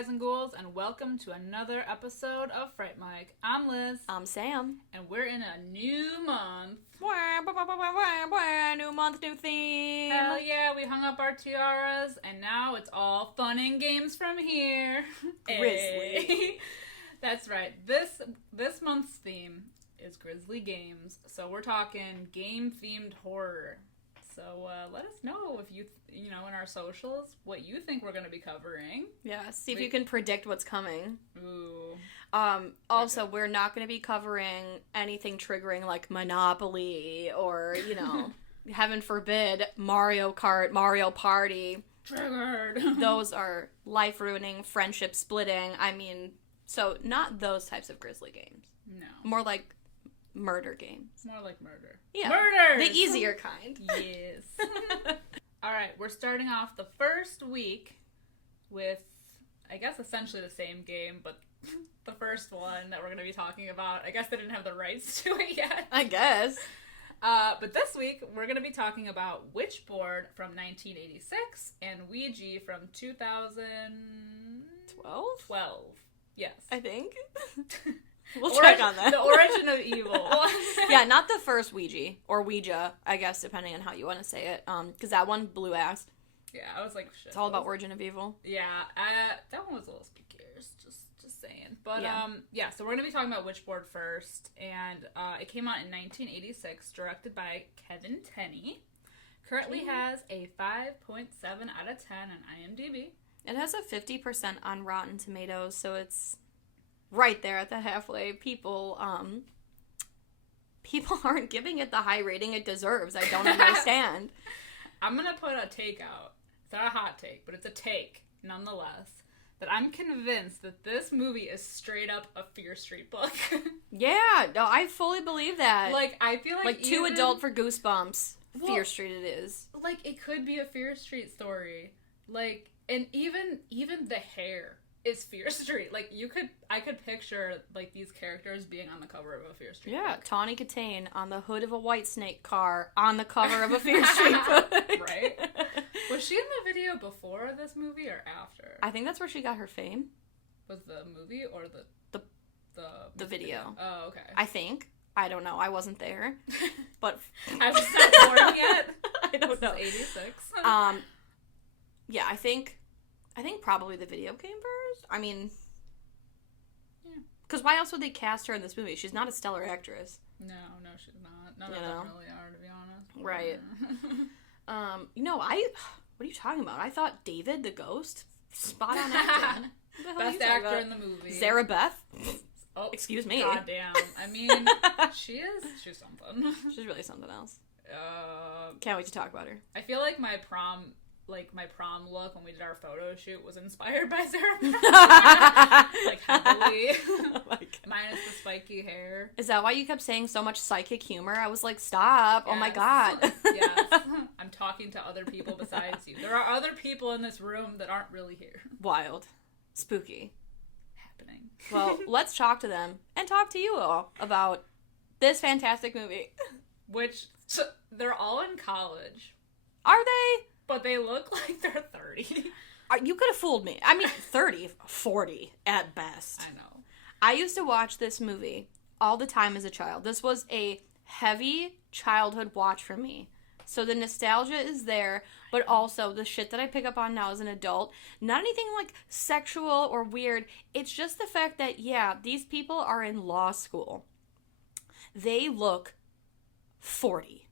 guys and ghouls, and welcome to another episode of Fright Mic. I'm Liz. I'm Sam. And we're in a new month. New month, new theme. Hell yeah, we hung up our tiaras, and now it's all fun and games from here. Grizzly. Hey. That's right. This month's theme is Grizzly Games. So we're talking game-themed horror. So let us know if you in our socials, what you think we're going to be covering. Yeah, see if you can predict what's coming. Ooh. Also, we're not going to be covering anything triggering like Monopoly or, heaven forbid, Mario Kart, Mario Party. Triggered. Those are life-ruining, friendship-splitting. So not those types of Grizzly games. No. More like murder games. More like murder. Yeah. Murders! The easier kind. Yes. Alright, we're starting off the first week with, I guess, essentially the same game, but the first one that we're going to be talking about, I guess they didn't have the rights to it yet. I guess. But this week, we're going to be talking about Witchboard from 1986 and Ouija from 2012? Yes. I think. We'll Origin, check on that. The origin of evil. Yeah, not the first Ouija, or Ouija, I guess, depending on how you want to say it. Because that one blew ass. Yeah, I was like, shit. It's all about origin of evil. Yeah, that one was a little spookier, just saying. But, so we're going to be talking about Witchboard first, and it came out in 1986, directed by Kevin Tenney. Currently has a 5.7 out of 10 on IMDb. It has a 50% on Rotten Tomatoes, so it's right there at the halfway. People aren't giving it the high rating it deserves. I don't understand. I'm going to put a take out. It's not a hot take, but it's a take, nonetheless, that I'm convinced that this movie is straight up a Fear Street book. Yeah, no, I fully believe that. Like, I feel like too adult for Goosebumps. Fear Street it is. Like, it could be a Fear Street story. Like, and even the hair is Fear Street. Like, I could picture, like, these characters being on the cover of a Fear Street book. Tawny Katane on the hood of a Whitesnake car on the cover of a Fear Street book. Right? Was she in the video before this movie or after? I think that's where she got her fame. Was the movie or the video? Oh, okay. I think. I don't know. I wasn't there. But I was not born yet. I don't know. 86. Yeah, I think probably the video came first. Yeah. Because why else would they cast her in this movie? She's not a stellar actress. No, she's not. None of them really are, to be honest. Right. What are you talking about? I thought David the Ghost, spot on acting. Best actor in the movie. Sarah Beth. Oh, excuse me. Goddamn. She's something. She's really something else. Can't wait to talk about her. I feel like my prom look when we did our photo shoot was inspired by Sarah Beth. Like, heavily. Oh my God. Minus the spiky hair. Is that why you kept saying so much psychic humor? I was like, stop. Yes. Oh my God. Yes. I'm talking to other people besides you. There are other people in this room that aren't really here. Wild. Spooky. Happening. Well, let's talk to them and talk to you all about this fantastic movie. Which, they're all in college. Are they? But they look like they're 30. You could have fooled me. 30, 40 at best. I know. I used to watch this movie all the time as a child. This was a heavy childhood watch for me. So the nostalgia is there, but also the shit that I pick up on now as an adult, not anything like sexual or weird. It's just the fact that, yeah, these people are in law school. They look 40.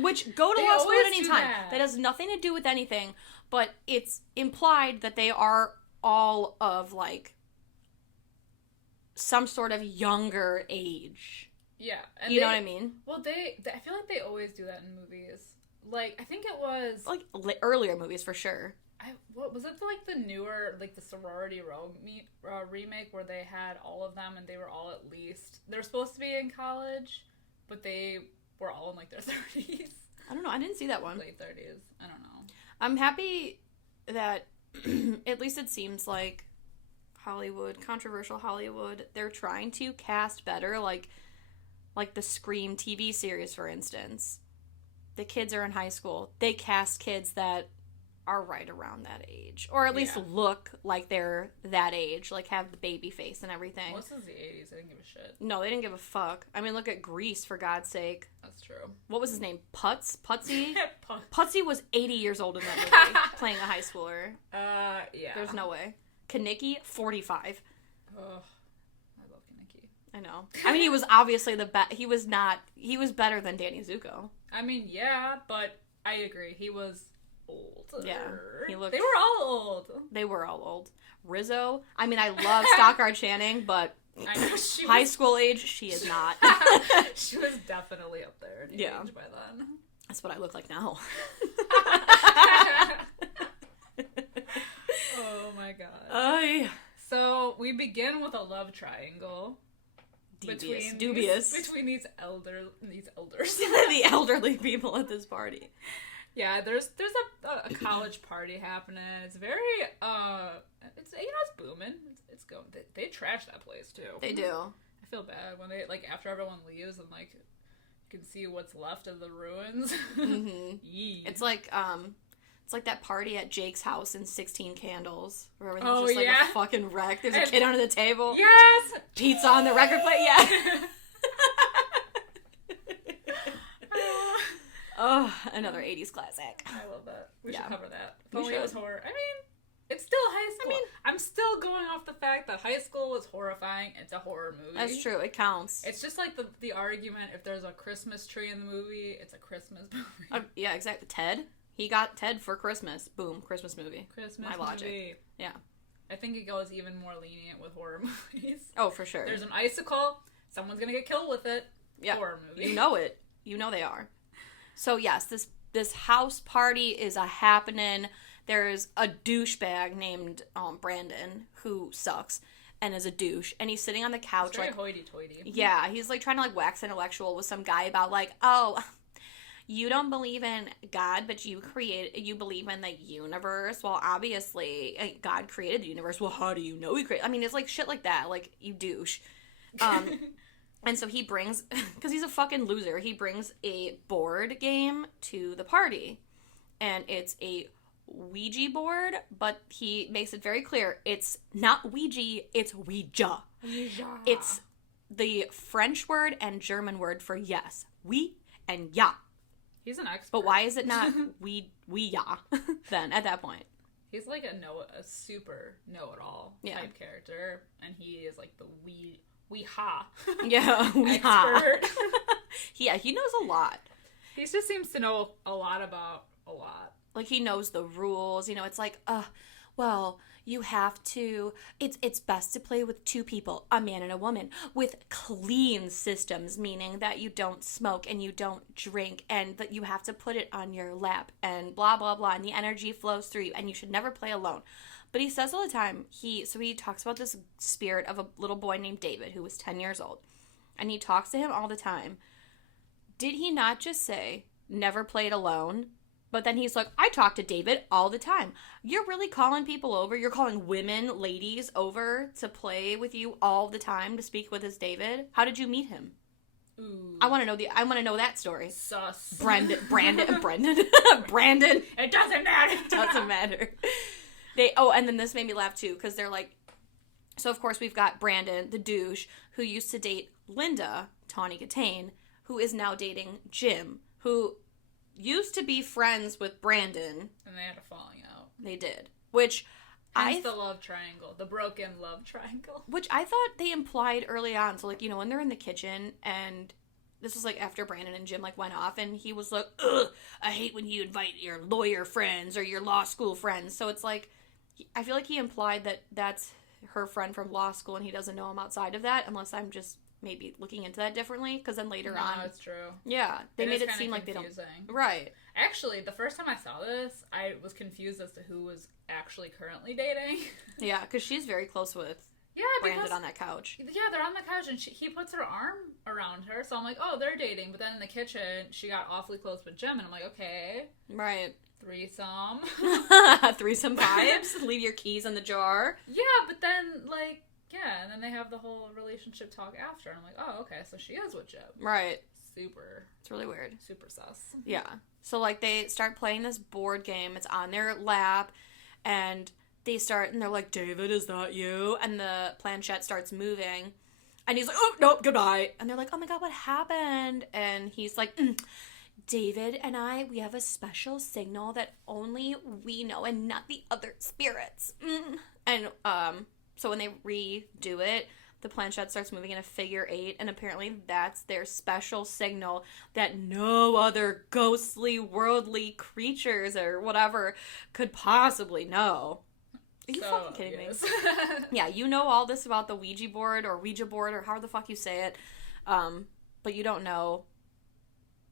Which, go to law school at any time. That has nothing to do with anything, but it's implied that they are all of, like, some sort of younger age. Yeah. And you know what I mean? Well, I feel like they always do that in movies. Like, I think it was... Like, earlier movies, for sure. What was it, the newer, like, the Sorority Row remake where they had all of them and they were all at least... They were supposed to be in college, but they were all in, like, their 30s. I don't know. I didn't see that one. Late 30s. I don't know. I'm happy that at least it seems like Hollywood, controversial Hollywood, they're trying to cast better, like the Scream TV series, for instance. The kids are in high school. They cast kids that are right around that age. Or at least look like they're that age. Like, have the baby face and everything. Well, this is the 80s. They didn't give a shit. No, they didn't give a fuck. I mean, look at Grease, for God's sake. That's true. What was his name? Putsy? Putz. Putsy was 80 years old in that movie, playing a high schooler. Yeah. There's no way. Kaneki, 45. Ugh. I love Kaneki. I know. I mean, he was obviously the best. He was better than Danny Zuko. I mean, yeah, but I agree. He was old. Yeah. He looked... They were all old. They were all old. Rizzo, I mean, I love Stockard Channing, but I know she high school age, she is not. She was definitely up there in age by then. That's what I look like now. Oh my god. So we begin with a love triangle. Dubious. Between these elders. The elderly people at this party. Yeah, there's a college party happening. It's very it's booming. It's going. They trash that place too. They do. I feel bad when they after everyone leaves and you can see what's left of the ruins. Mm-hmm. It's like that party at Jake's house in 16 Candles where everything's just a fucking wreck. There's a kid under the table. Yes. Pizza on the record plate. Yeah. Oh, another 80s classic. I love that. We should cover that. If We only should. it was horror. I mean, it's still high school. I mean, I'm still going off the fact that high school was horrifying. It's a horror movie. That's true. It counts. It's just like the argument, if there's a Christmas tree in the movie, it's a Christmas movie. Yeah, exactly. Ted. He got Ted for Christmas. Boom. Christmas movie. My logic. movie. Yeah. I think it goes even more lenient with horror movies. Oh, for sure. There's an icicle. Someone's gonna get killed with it. Yeah. Horror movie. You know it. You know they are. So, yes, this house party is a happening. There's a douchebag named Brandon who sucks and is a douche. And he's sitting on the couch it's very hoity-toity. Yeah, he's trying to wax intellectual with some guy about oh, you don't believe in God, but you believe in the universe. Well, obviously God created the universe. Well, how do you know he created? I mean, it's shit like that. You douche. And so he brings, because he's a fucking loser, he brings a board game to the party. And it's a Ouija board, but he makes it very clear, it's not Ouija, it's Ouija. Ouija. It's the French word and German word for yes. Oui and ja. He's an expert. But why is it not Ouija then, at that point? He's like a super know-it-all type character, and he is the Weeha. Yeah, Weeha. Yeah, he knows a lot. He just seems to know a lot about a lot. He knows the rules. It's well, you have to... It's best to play with two people, a man and a woman, with clean systems, meaning that you don't smoke and you don't drink and that you have to put it on your lap and blah, blah, blah, and the energy flows through you, and you should never play alone. But he says all the time, he talks about this spirit of a little boy named David who was 10 years old. And he talks to him all the time. Did he not just say, never play it alone? But then he's like, I talk to David all the time. You're really calling people over? You're calling women, ladies over to play with you all the time to speak with this David? How did you meet him? Ooh. I want to know that story. Sus. Brandon. Brandon. It doesn't matter. It doesn't matter. And then this made me laugh too, because they're so of course we've got Brandon, the douche, who used to date Linda, Tawny Katane, who is now dating Jim, who used to be friends with Brandon. And they had a falling out. They did. Which Hence the love triangle. The broken love triangle. Which I thought they implied early on. So, when they're in the kitchen, and this was, after Brandon and Jim, went off, and he was like, ugh, I hate when you invite your lawyer friends or your law school friends. So it's I feel like he implied that that's her friend from law school, and he doesn't know him outside of that, unless I'm just maybe looking into that differently, because then later on... No, it's true. Yeah, they made it seem like they don't... Confusing. Right. Actually, the first time I saw this, I was confused as to who was actually currently dating. Yeah, because she's very close with Brandon on that couch. Yeah, they're on the couch, and he puts her arm around her, so I'm like, oh, they're dating. But then in the kitchen, she got awfully close with Jim, and I'm like, okay. Right. Threesome. Threesome vibes. Leave your keys in the jar. Yeah, but then, Yeah, and then they have the whole relationship talk after. And I'm like, oh, okay, so she is with Jim. Right. Super. It's really weird. Super sus. Yeah. So, like, they start playing this board game. It's on their lap, and they start, and they're like, David, is that you? And the planchette starts moving, and he's like, oh, nope, goodbye. And they're like, oh my god, what happened? And he's like, David and I, we have a special signal that only we know, and not the other spirits. And, so when they redo it, the planchette starts moving in a figure 8, and apparently that's their special signal that no other ghostly, worldly creatures or whatever could possibly know. Are you fucking kidding me? Yeah, you know all this about the Ouija board, or however the fuck you say it, but you don't know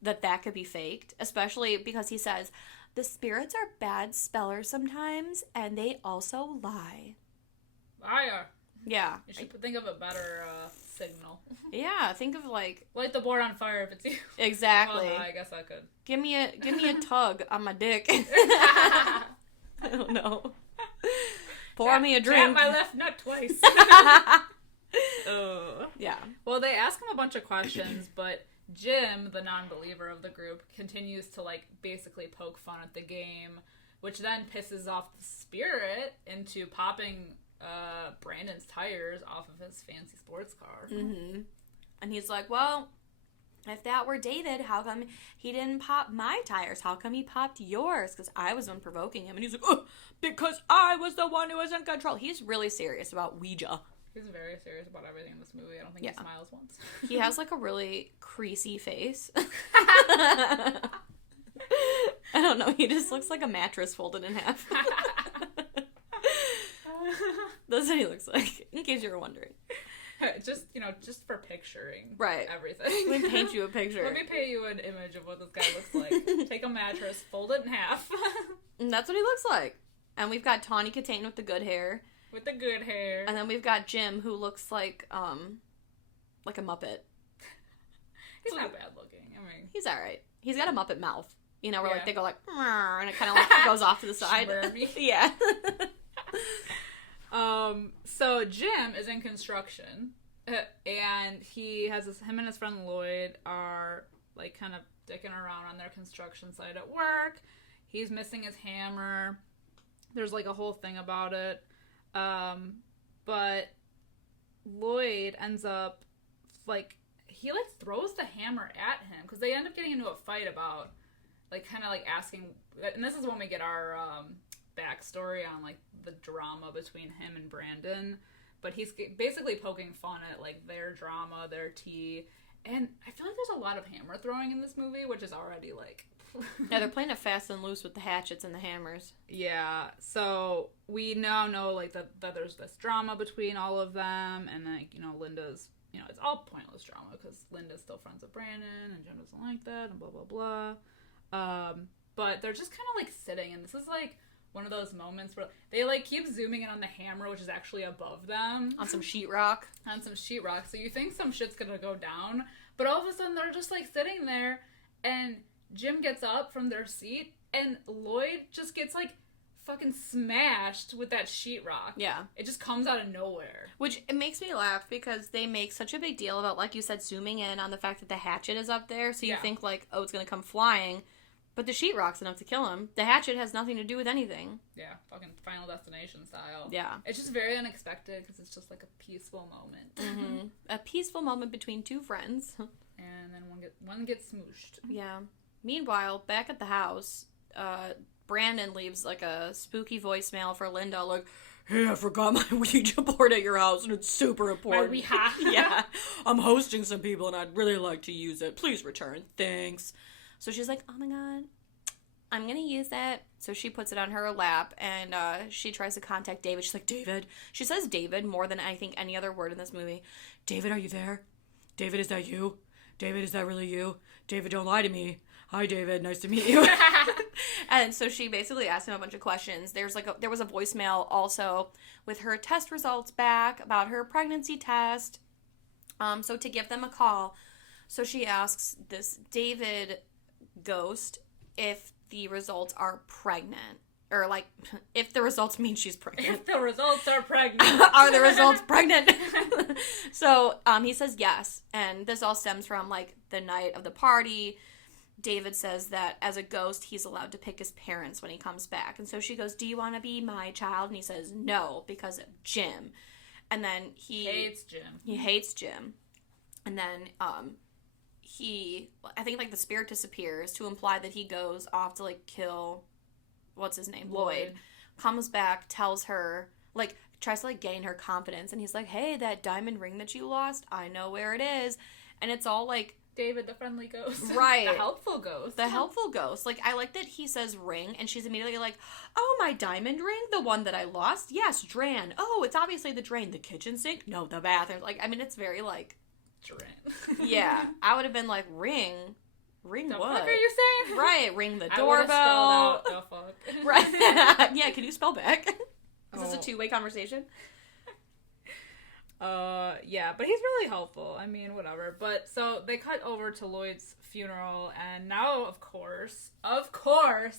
that could be faked, especially because he says, the spirits are bad spellers sometimes, and they also lie. Liar. Yeah. You should think of a better signal. Yeah, think of like... Light the board on fire if it's you. Exactly. Well, no, I guess I could. Give me a tug on my dick. I don't know. Pour me a drink. Tap my left nut twice. Yeah. Well, they ask him a bunch of questions, but Jim, the non-believer of the group, continues to, like, basically poke fun at the game, which then pisses off the spirit into popping Brandon's tires off of his fancy sports car. Mm-hmm. And he's like, well, if that were David, how come he didn't pop my tires? How come he popped yours? Because I was the one provoking him. And he's like, oh, because I was the one who was in control. He's really serious about Ouija. He's very serious about everything in this movie. I don't think he smiles once. He has, like, a really creasy face. I don't know. He just looks like a mattress folded in half. That's what he looks like, in case you were wondering. Just for picturing everything. Let me paint you a picture. Let me paint you an image of what this guy looks like. Take a mattress, fold it in half. And that's what he looks like. And we've got Tawny Katane with the good hair. With the good hair. And then we've got Jim, who looks like a Muppet. He's not bad looking. I mean, he's alright. He's got a Muppet mouth. You know, where like they go like, and it kind of like goes off to the side. Yeah. So Jim is in construction, and him and his friend Lloyd are like kind of dicking around on their construction site at work. He's missing his hammer. There's like a whole thing about it. But Lloyd ends up he throws the hammer at him because they end up getting into a fight about kind of asking, and this is when we get our backstory on the drama between him and Brandon, but he's basically poking fun at their drama, their tea, and I feel like there's a lot of hammer throwing in this movie, which is already yeah, they're playing it fast and loose with the hatchets and the hammers. Yeah, so we now know that there's this drama between all of them, and Linda's, it's all pointless drama because Linda's still friends with Brandon and Jim doesn't like that and blah blah blah. But they're just kind of sitting, and this is one of those moments where they keep zooming in on the hammer, which is actually above them on some sheetrock. So you think some shit's gonna go down, but all of a sudden they're just sitting there, and Jim gets up from their seat, and Lloyd just gets fucking smashed with that sheetrock. Yeah. It just comes out of nowhere. Which, it makes me laugh because they make such a big deal about, like you said, zooming in on the fact that the hatchet is up there, so you think oh, it's gonna come flying. But the sheetrock's enough to kill him. The hatchet has nothing to do with anything. Yeah, fucking Final Destination style. Yeah. It's just very unexpected because it's just a peaceful moment. Mm-hmm. A peaceful moment between two friends. And then one gets smooshed. Yeah. Meanwhile, back at the house, Brandon leaves a spooky voicemail for Linda, hey, I forgot my Ouija board at your house and it's super important. My Ouija. Yeah. I'm hosting some people and I'd really like to use it. Please return. Thanks. So she's like, oh my god, I'm going to use it. So she puts it on her lap, and she tries to contact David. She's like, David. She says David more than I think any other word in this movie. David, are you there? David, is that you? David, is that really you? David, don't lie to me. Hi, David. Nice to meet you. And so she basically asked him a bunch of questions. There was a voicemail also with her test results back about her pregnancy test. So to give them a call. So she asks this David ghost if the results are pregnant or like, if the results mean she's pregnant. If the results are pregnant. Are the results pregnant? So, he says yes, and this all stems from, like, the night of the party. David says that as a ghost, he's allowed to pick his parents when he comes back. And so she goes, do you want to be my child? And he says no, because of Jim. And then he hates Jim. And then, I think, like, the spirit disappears to imply that he goes off to, like, kill, what's his name? Lloyd. Comes back, tells her, like, tries to, like, gain her confidence. And he's like, hey, that diamond ring that you lost, I know where it is. And it's all, like, David, the friendly ghost. Right. The helpful ghost. The helpful ghost. Like, I like that he says ring, and she's immediately like, oh, my diamond ring? The one that I lost? Yes, Dran. Oh, it's obviously the drain. The kitchen sink? No, the bathroom. Like, I mean, it's very, like... Dran. Yeah. I would have been like, ring what? The fuck are you saying? Right, ring the doorbell. I would have spelled out the fuck. Right. Yeah, can you spell back? Is this a two-way conversation? Yeah, but he's really helpful. I mean, whatever. But, so, they cut over to Lloyd's funeral, and now, of course,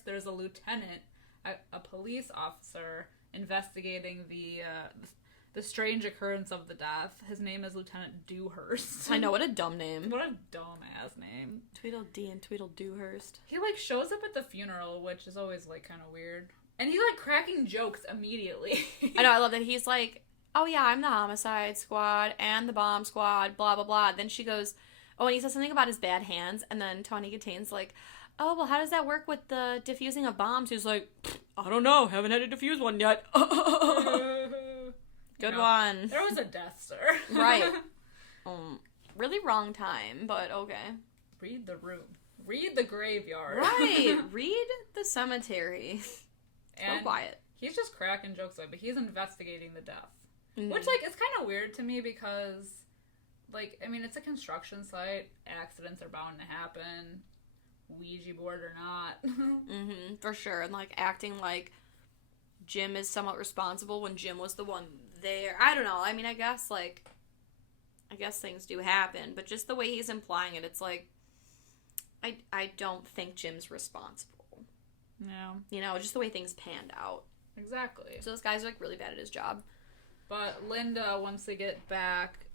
there's a lieutenant, a police officer, investigating the strange occurrence of the death. His name is Lieutenant Dewhurst. I know, what a dumb name. What a dumb-ass name. Tweedledee and Tweedledewhurst. He, like, shows up at the funeral, which is always, like, kind of weird. And he's, like, cracking jokes immediately. I know, I love that he's like, oh yeah, I'm the homicide squad and the bomb squad, blah, blah, blah. Then she goes, oh, and he says something about his bad hands, and then Tawny Gatane's like, oh, well, how does that work with the diffusing of bombs? He's like, I don't know, haven't had to defuse one yet. Good one. There was a death, sir. Right. Really wrong time, but okay. Read the room. Read the graveyard. Right. Read the cemetery. And so quiet. He's just cracking jokes, but he's investigating the death. Mm-hmm. Which, like, is kind of weird to me because, like, I mean, it's a construction site. Accidents are bound to happen. Ouija board or not. Mm-hmm. For sure. And, like, acting like Jim is somewhat responsible when Jim was the one there. I don't know. I mean, I guess things do happen, but just the way he's implying it, it's like, I don't think Jim's responsible. No. You know, just the way things panned out. Exactly. So this guy's, like, really bad at his job. But Linda, once they get back,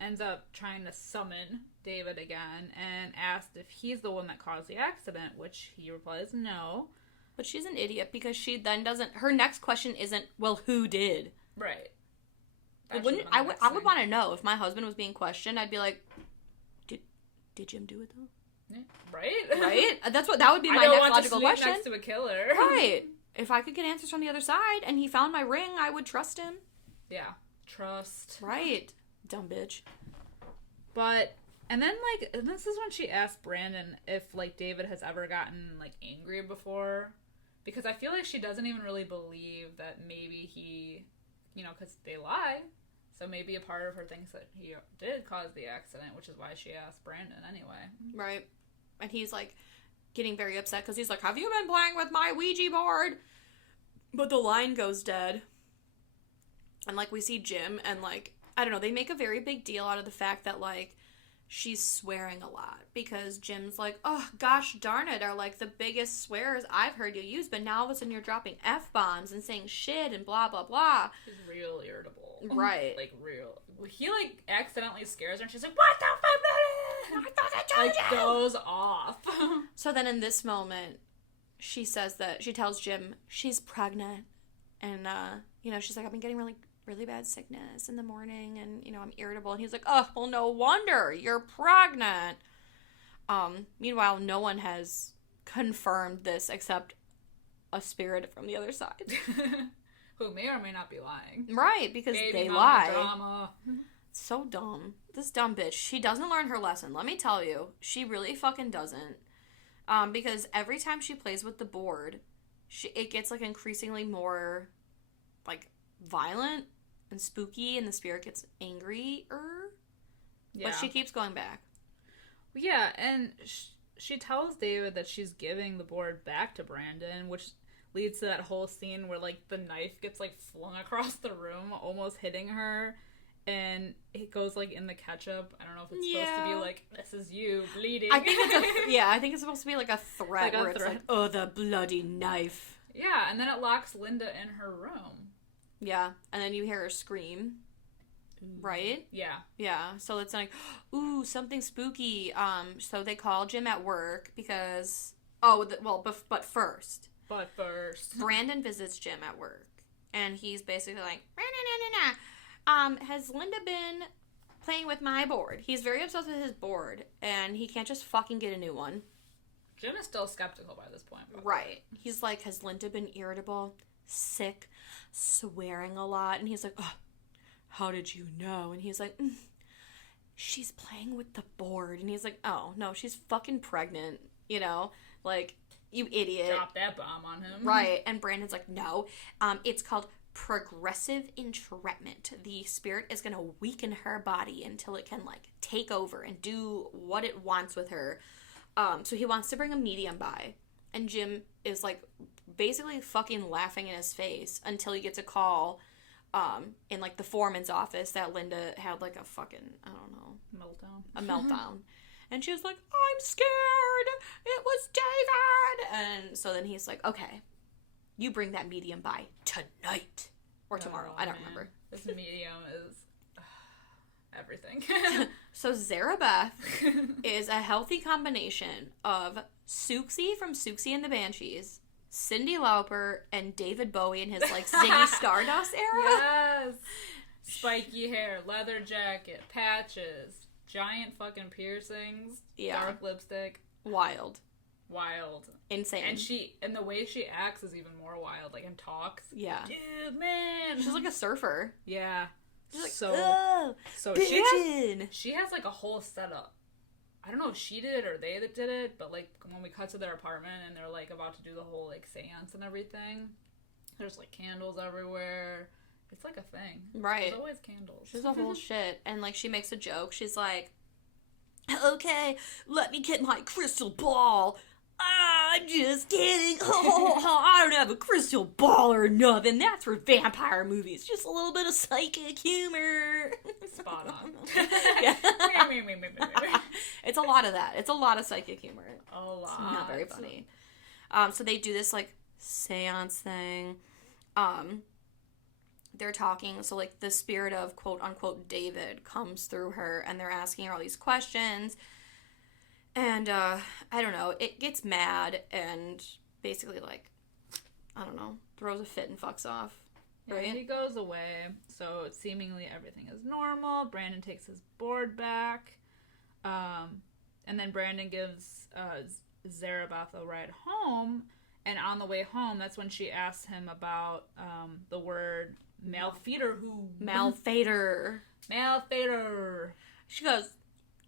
ends up trying to summon David again and asked if he's the one that caused the accident, which he replies no. But she's an idiot because she then doesn't... Her next question isn't, well, who did? Right. I would want to know. If my husband was being questioned, I'd be like, did Jim do it, though? Yeah. Right? Right? That would be my next logical question. Next to a killer. Right. If I could get answers from the other side and he found my ring, I would trust him. Yeah. Trust. Right. Dumb bitch. But, and then, like, this is when she asked Brandon if, like, David has ever gotten, like, angry before. Because I feel like she doesn't even really believe that maybe he, you know, because they lie. So maybe a part of her thinks that he did cause the accident, which is why she asked Brandon anyway. Right. And he's, like, getting very upset because he's like, have you been playing with my Ouija board? But the line goes dead. And, like, we see Jim and, like, I don't know, they make a very big deal out of the fact that, like, she's swearing a lot. Because Jim's like, oh, gosh darn it, are, like, the biggest swears I've heard you use. But now all of a sudden you're dropping F-bombs and saying shit and blah, blah, blah. She's real irritable. Right. Like, real. He, like, accidentally scares her and she's like, what the fuck? I thought I told you! Goes off. So then in this moment, she says that, she tells Jim she's pregnant. And, you know, she's like, I've been getting really bad sickness in the morning and, you know, I'm irritable. And he's like, oh, well, no wonder. You're pregnant. Meanwhile, no one has confirmed this except a spirit from the other side. Who may or may not be lying. Right, because Baby they mama lie. Drama. So dumb. This dumb bitch. She doesn't learn her lesson. Let me tell you. She really fucking doesn't. Because every time she plays with the board, it gets, like, increasingly more, like, violent and spooky, and the spirit gets angrier. Yeah. But she keeps going back. Yeah, and she tells David that she's giving the board back to Brandon, which leads to that whole scene where, like, the knife gets, like, flung across the room, almost hitting her, and it goes, like, in the ketchup. I don't know if it's supposed to be, like, this is you, bleeding. I think it's supposed to be, like, a threat, like it's like, oh, the bloody knife. Yeah, and then it locks Linda in her room. Yeah, and then you hear her scream. Right? Yeah. Yeah, so it's like, ooh, something spooky. So they call Jim at work because, but first. Brandon visits Jim at work, and he's basically like, has Linda been playing with my board? He's very obsessed with his board, and he can't just fucking get a new one. Jim is still skeptical by this point. Right. He's like, has Linda been irritable, sick, swearing a lot? And he's like, oh, how did you know? And he's like, she's playing with the board. And he's like, oh, no, she's fucking pregnant, Like, you idiot. Drop that bomb on him. Right. And Brandon's like, no. It's called progressive entrapment. The spirit is going to weaken her body until it can, like, take over and do what it wants with her. So he wants to bring a medium by. And Jim is, like, basically fucking laughing in his face until he gets a call in, like, the foreman's office that Linda had, like, a fucking, I don't know. Meltdown. And she was like, I'm scared. It was David. And so then he's like, okay, you bring that medium by tonight. Or tomorrow. I don't remember. This medium is everything. So Zarabeth is a healthy combination of Suxie from Suxie and the Banshees, Cyndi Lauper, and David Bowie in his, like, Ziggy Stardust era. Yes. Spiky hair, leather jacket, patches, giant fucking piercings, dark lipstick. Wild. Insane. And the way she acts is even more wild, like, and talks. Yeah. Dude, man. She's like a surfer. Yeah. She's like, so bitchin'. she has like a whole setup. I don't know if she did it or they that did it, but like when we cut to their apartment and they're like about to do the whole like seance and everything, there's like candles everywhere. It's like a thing. Right. There's always candles. She's a whole shit. And like she makes a joke. She's like, okay, let me get my crystal ball. I'm just kidding. I don't have a crystal ball or nothing. That's for vampire movies. Just a little bit of psychic humor. Spot on. Yeah. It's a lot of that. It's a lot of psychic humor. A lot. It's not very funny. So they do this, like, seance thing. They're talking. So, like, the spirit of, quote-unquote, David comes through her, and they're asking her all these questions. And, I don't know, it gets mad and basically, like, I don't know, throws a fit and fucks off. Right? Yeah, he goes away, so seemingly everything is normal. Brandon takes his board back, and then Brandon gives Zarabeth a ride home, and on the way home, that's when she asks him about the word malfeater. Malfeater. She goes,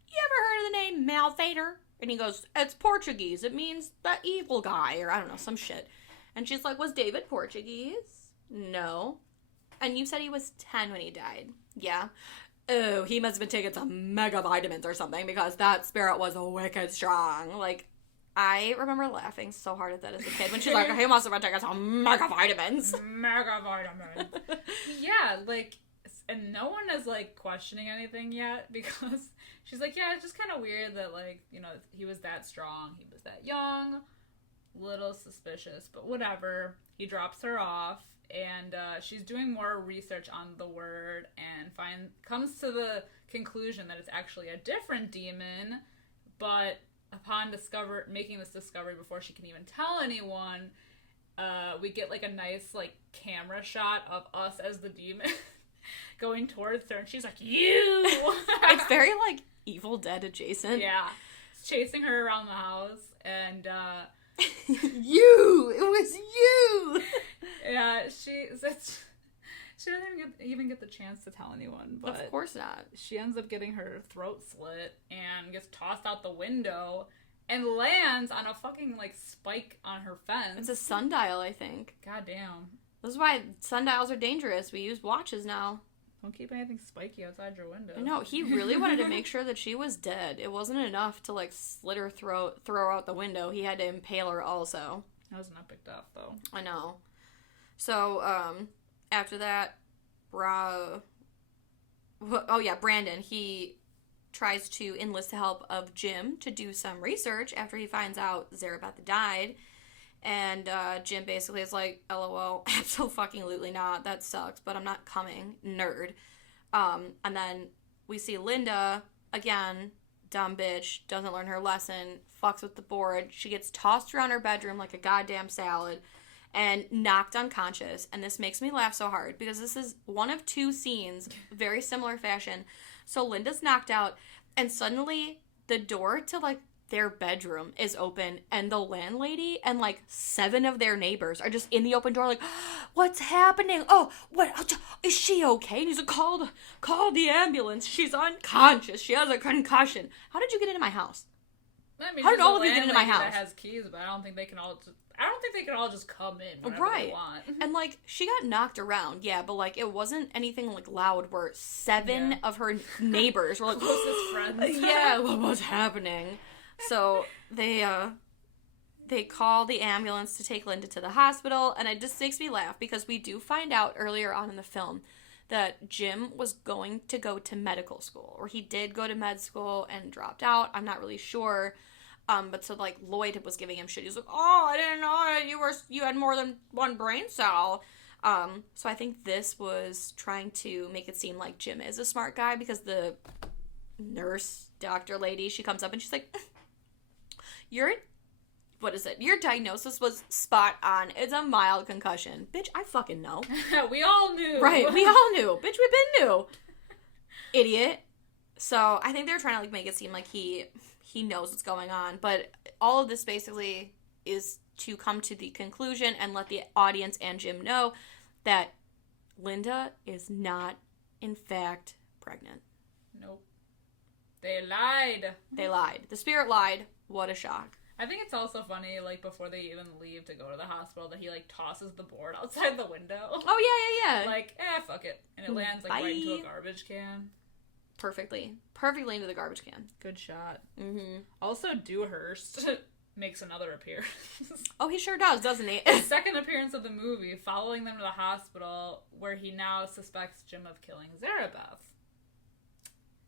you ever heard of the name Malfeater? And he goes, it's Portuguese. It means the evil guy, or I don't know, some shit. And she's like, was David Portuguese? No. And you said he was 10 when he died. Yeah. Oh, he must have been taking some mega vitamins or something, because that spirit was wicked strong. Like, I remember laughing so hard at that as a kid when she's like, he must have been taking some mega vitamins. Yeah, like, and no one is, like, questioning anything yet, because she's like, yeah, it's just kind of weird that, like, you know, he was that strong, he was that young, little suspicious, but whatever. He drops her off, and she's doing more research on the word, and comes to the conclusion that it's actually a different demon, but upon making this discovery before she can even tell anyone, we get, like, a nice, like, camera shot of us as the demon going towards her, and she's like, you! It's very, like, Evil Dead adjacent. Yeah. It's chasing her around the house, and, you! It was you! Yeah, she doesn't even get the chance to tell anyone, but... Of course not. She ends up getting her throat slit, and gets tossed out the window, and lands on a fucking, like, spike on her fence. It's a sundial, I think. God damn. This is why sundials are dangerous. We use watches now. Don't keep anything spiky outside your window. I know. He really wanted to make sure that she was dead. It wasn't enough to, like, slit her throat, throw her out the window. He had to impale her also. That was not picked up, though. I know. So, after that, Brandon, he tries to enlist the help of Jim to do some research after he finds out Zarabeth died. And Jim basically is like, LOL, absolutely not. That sucks, but I'm not coming. Nerd. And then we see Linda, again, dumb bitch, doesn't learn her lesson, fucks with the board. She gets tossed around her bedroom like a goddamn salad and knocked unconscious. And this makes me laugh so hard because this is one of two scenes, very similar fashion. So Linda's knocked out, and suddenly the door to, like, their bedroom is open, and the landlady and, like, 7 of their neighbors are just in the open door, like, what's happening? Oh, what, is she okay? And he's like, call the ambulance. She's unconscious. She has a concussion. How did you get into my house? I mean, how did all of you get into my house? That has keys, but I don't think they can all just come in whenever right. they want. And, like, she got knocked around, yeah, but, like, it wasn't anything, like, loud where 7 of her neighbors were like, closest friends. Yeah, what's happening? So they call the ambulance to take Linda to the hospital, and it just makes me laugh because we do find out earlier on in the film that Jim was going to go to medical school, or he did go to med school and dropped out. I'm not really sure. But so, like, Lloyd was giving him shit. He was like, oh, I didn't know you had more than one brain cell. So I think this was trying to make it seem like Jim is a smart guy, because the nurse, doctor lady, she comes up and she's like, your diagnosis was spot on. It's a mild concussion. Bitch, I fucking know. We all knew. Right, we all knew. Bitch, we've been new. Idiot. So I think they're trying to, like, make it seem like he knows what's going on. But all of this basically is to come to the conclusion and let the audience and Jim know that Linda is not, in fact, pregnant. Nope. They lied. They lied. The spirit lied. What a shock. I think it's also funny, like, before they even leave to go to the hospital, that he, like, tosses the board outside the window. Oh, yeah. Like, fuck it. And it lands, like, right into a garbage can. Perfectly into the garbage can. Good shot. Mm-hmm. Also, Dewhurst makes another appearance. Oh, he sure does, doesn't he? Second appearance of the movie, following them to the hospital, where he now suspects Jim of killing Zarabeth.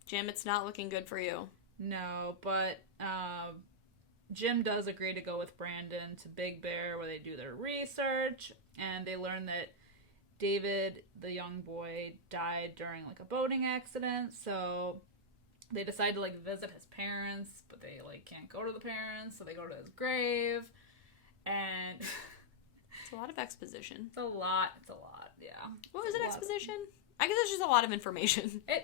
Jim, it's not looking good for you. No, but Jim does agree to go with Brandon to Big Bear, where they do their research, and they learn that David, the young boy, died during, like, a boating accident, so they decide to, like, visit his parents, but they, like, can't go to the parents, so they go to his grave, and it's a lot of exposition. It's a lot, yeah. What was it, exposition? I guess it's just a lot of information. Yeah,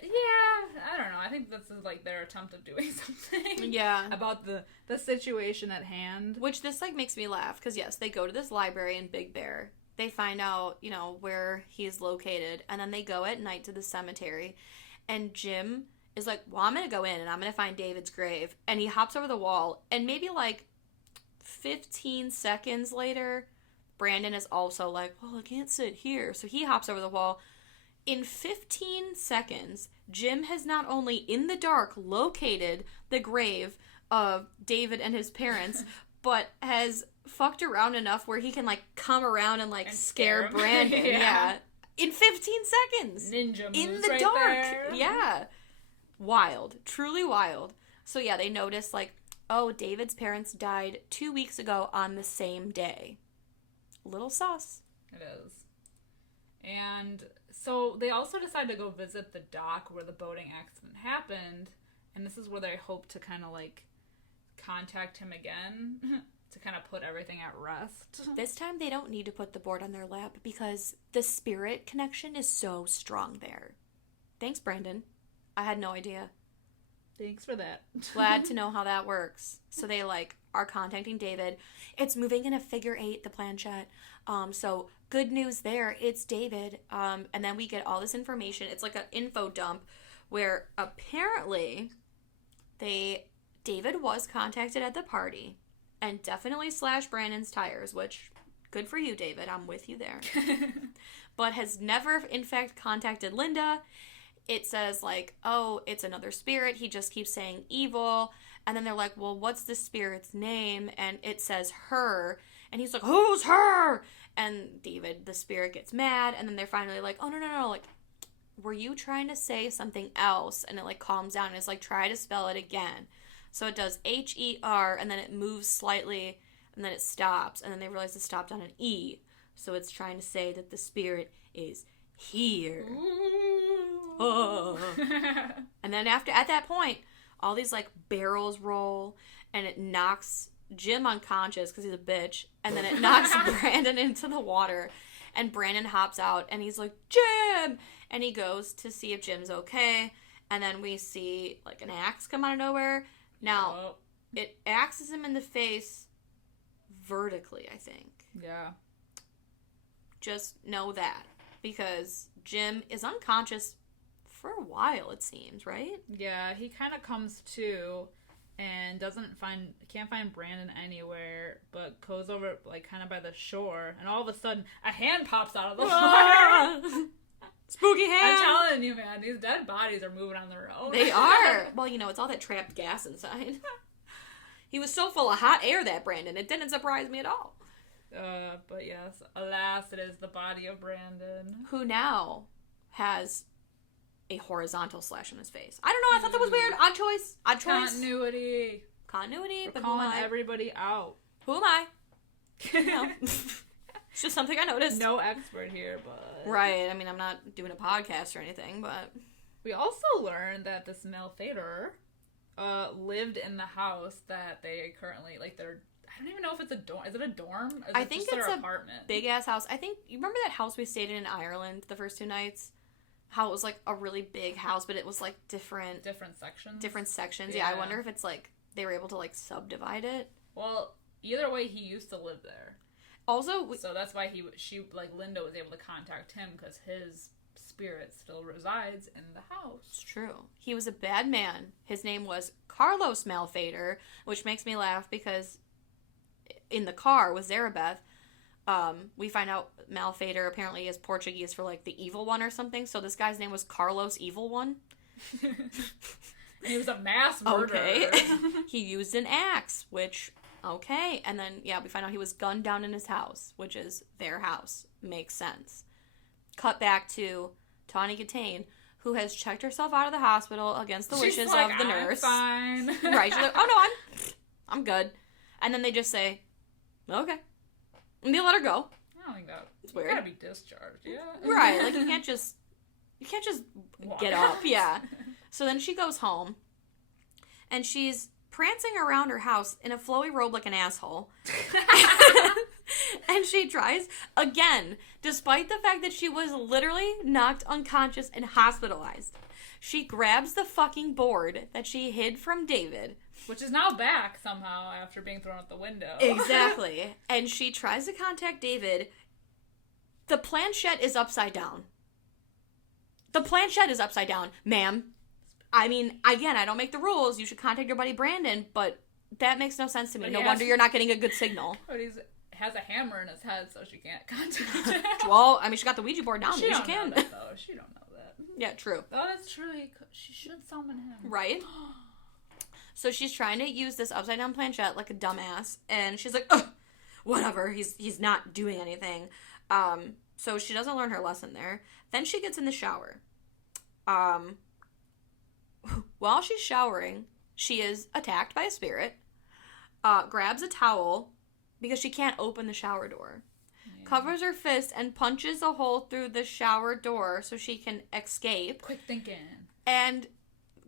I don't know. I think this is, like, their attempt of doing something. Yeah. About the situation at hand. Which this, like, makes me laugh, because, yes, they go to this library in Big Bear. They find out, you know, where he's located, and then they go at night to the cemetery, and Jim is like, well, I'm going to go in, and I'm going to find David's grave, and he hops over the wall, and maybe, like, 15 seconds later, Brandon is also like, well, I can't sit here, so he hops over the wall. In 15 seconds, Jim has not only, in the dark, located the grave of David and his parents, but has fucked around enough where he can, like, come around and, like, and scare Brandon. Yeah. In 15 seconds. Ninja moves in the right dark. There. Yeah. Wild. Truly wild. So, yeah, they notice, like, oh, David's parents died 2 weeks ago on the same day. Little sus. It is. And so they also decide to go visit the dock where the boating accident happened, and this is where they hope to kind of, like, contact him again to kind of put everything at rest. This time they don't need to put the board on their lap because the spirit connection is so strong there. Thanks, Brandon. I had no idea. Thanks for that. Glad to know how that works. So they, like, are contacting David. It's moving in a figure 8, the planchette. So good news there. It's David. And then we get all this information. It's like an info dump where apparently David was contacted at the party and definitely slashed Brandon's tires, which, good for you, David. I'm with you there. But has never, in fact, contacted Linda. It says, like, oh, it's another spirit. He just keeps saying evil. And then they're like, well, what's the spirit's name? And it says her. And he's like, who's her? And David, the spirit, gets mad. And then they're finally like, oh, no. Like, were you trying to say something else? And it, like, calms down and it's like, try to spell it again. So it does H-E-R, and then it moves slightly and then it stops, and then they realize it stopped on an E, so it's trying to say that the spirit is here. Oh. And then at that point, all these like barrels roll, and it knocks Jim unconscious because he's a bitch, and then it knocks Brandon into the water, and Brandon hops out, and he's like, Jim! And he goes to see if Jim's okay, and then we see like an axe come out of nowhere. Now, it axes him in the face vertically, I think. Yeah. Just know that, because Jim is unconscious for a while, it seems, right? Yeah, he kind of comes to and can't find Brandon anywhere, but goes over like kind of by the shore, and all of a sudden a hand pops out of the water. Spooky hand. I'm telling you, man, these dead bodies are moving on their own. They are. Well, it's all that trapped gas inside. He was so full of hot air, that Brandon. It didn't surprise me at all. But yes, alas, it is the body of Brandon, who now has a horizontal slash on his face. I don't know. I thought that was weird. Odd choice. Continuity. We're but calling everybody out. Who am I? It's just something I noticed. No expert here, but right. I mean, I'm not doing a podcast or anything, but we also learned that this malefactor lived in the house that they currently I don't even know if it's a dorm. Is it a dorm? I think it's their apartment? Big ass house. I think you remember that house we stayed in Ireland the first 2 nights. How it was like a really big house, but it was like different sections. Yeah, I wonder if it's like they were able to like subdivide it. Well, either way, he used to live there. Also, so that's why Linda was able to contact him, because his spirit still resides in the house. It's true. He was a bad man. His name was Carlos Malefactor, which makes me laugh because in the car with Zarabeth, we find out Malefactor apparently is Portuguese for like the evil one or something. So this guy's name was Carlos Evil One. He was a mass murderer. Okay. He used an axe, which, okay. And then, we find out he was gunned down in his house, which is their house. Makes sense. Cut back to Tawny Katane, who has checked herself out of the hospital against the wishes of the nurse. I'm fine. Right. She's like, oh no, I'm good. And then they just say, okay. And they let her go. I don't think that. It's weird. You gotta be discharged, yeah. Right. Like, you can't just get up. Yeah. So then she goes home, and she's prancing around her house in a flowy robe like an asshole. And she tries again, despite the fact that she was literally knocked unconscious and hospitalized. She grabs the fucking board that she hid from David, which is now back somehow after being thrown out the window. Exactly. And she tries to contact David. The planchette is upside down. The planchette is upside down, ma'am. I mean, again, I don't make the rules. You should contact your buddy Brandon, but that makes no sense to me. No wonder you're not getting a good signal. But he has a hammer in his head, so she can't contact him. Well, I mean, she got the Ouija board now. She can. Know that, though. She don't know that. Yeah, true. Oh, that's true. She should summon him. Right? So she's trying to use this upside down planchette like a dumbass, and she's like, ugh, whatever, he's not doing anything. So she doesn't learn her lesson there. Then she gets in the shower. While she's showering, she is attacked by a spirit, grabs a towel because she can't open the shower door, covers her fist, and punches a hole through the shower door so she can escape. Quick thinking. And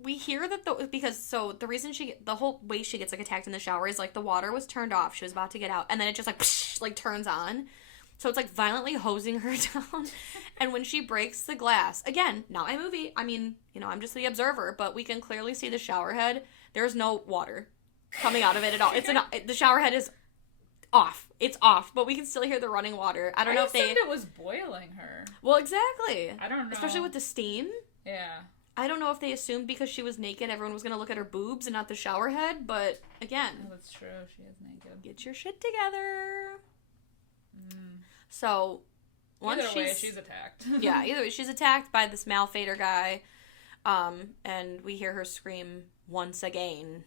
we hear that the reason the whole way she gets like attacked in the shower is like the water was turned off. She was about to get out, and then it just like psh, like turns on. So it's like violently hosing her down. And when she breaks the glass, again, not my movie. I mean, I'm just the observer, but we can clearly see the shower head. There's no water coming out of it at all. The shower head is off. It's off, but we can still hear the running water. I don't know if it was boiling her. Well, exactly. I don't know. Especially with the steam. Yeah. I don't know if they assumed because she was naked, everyone was going to look at her boobs and not the shower head, but again. Oh, that's true. She is naked. Get your shit together. So, once she's attacked. Yeah, either way, she's attacked by this Malefactor guy, and we hear her scream once again.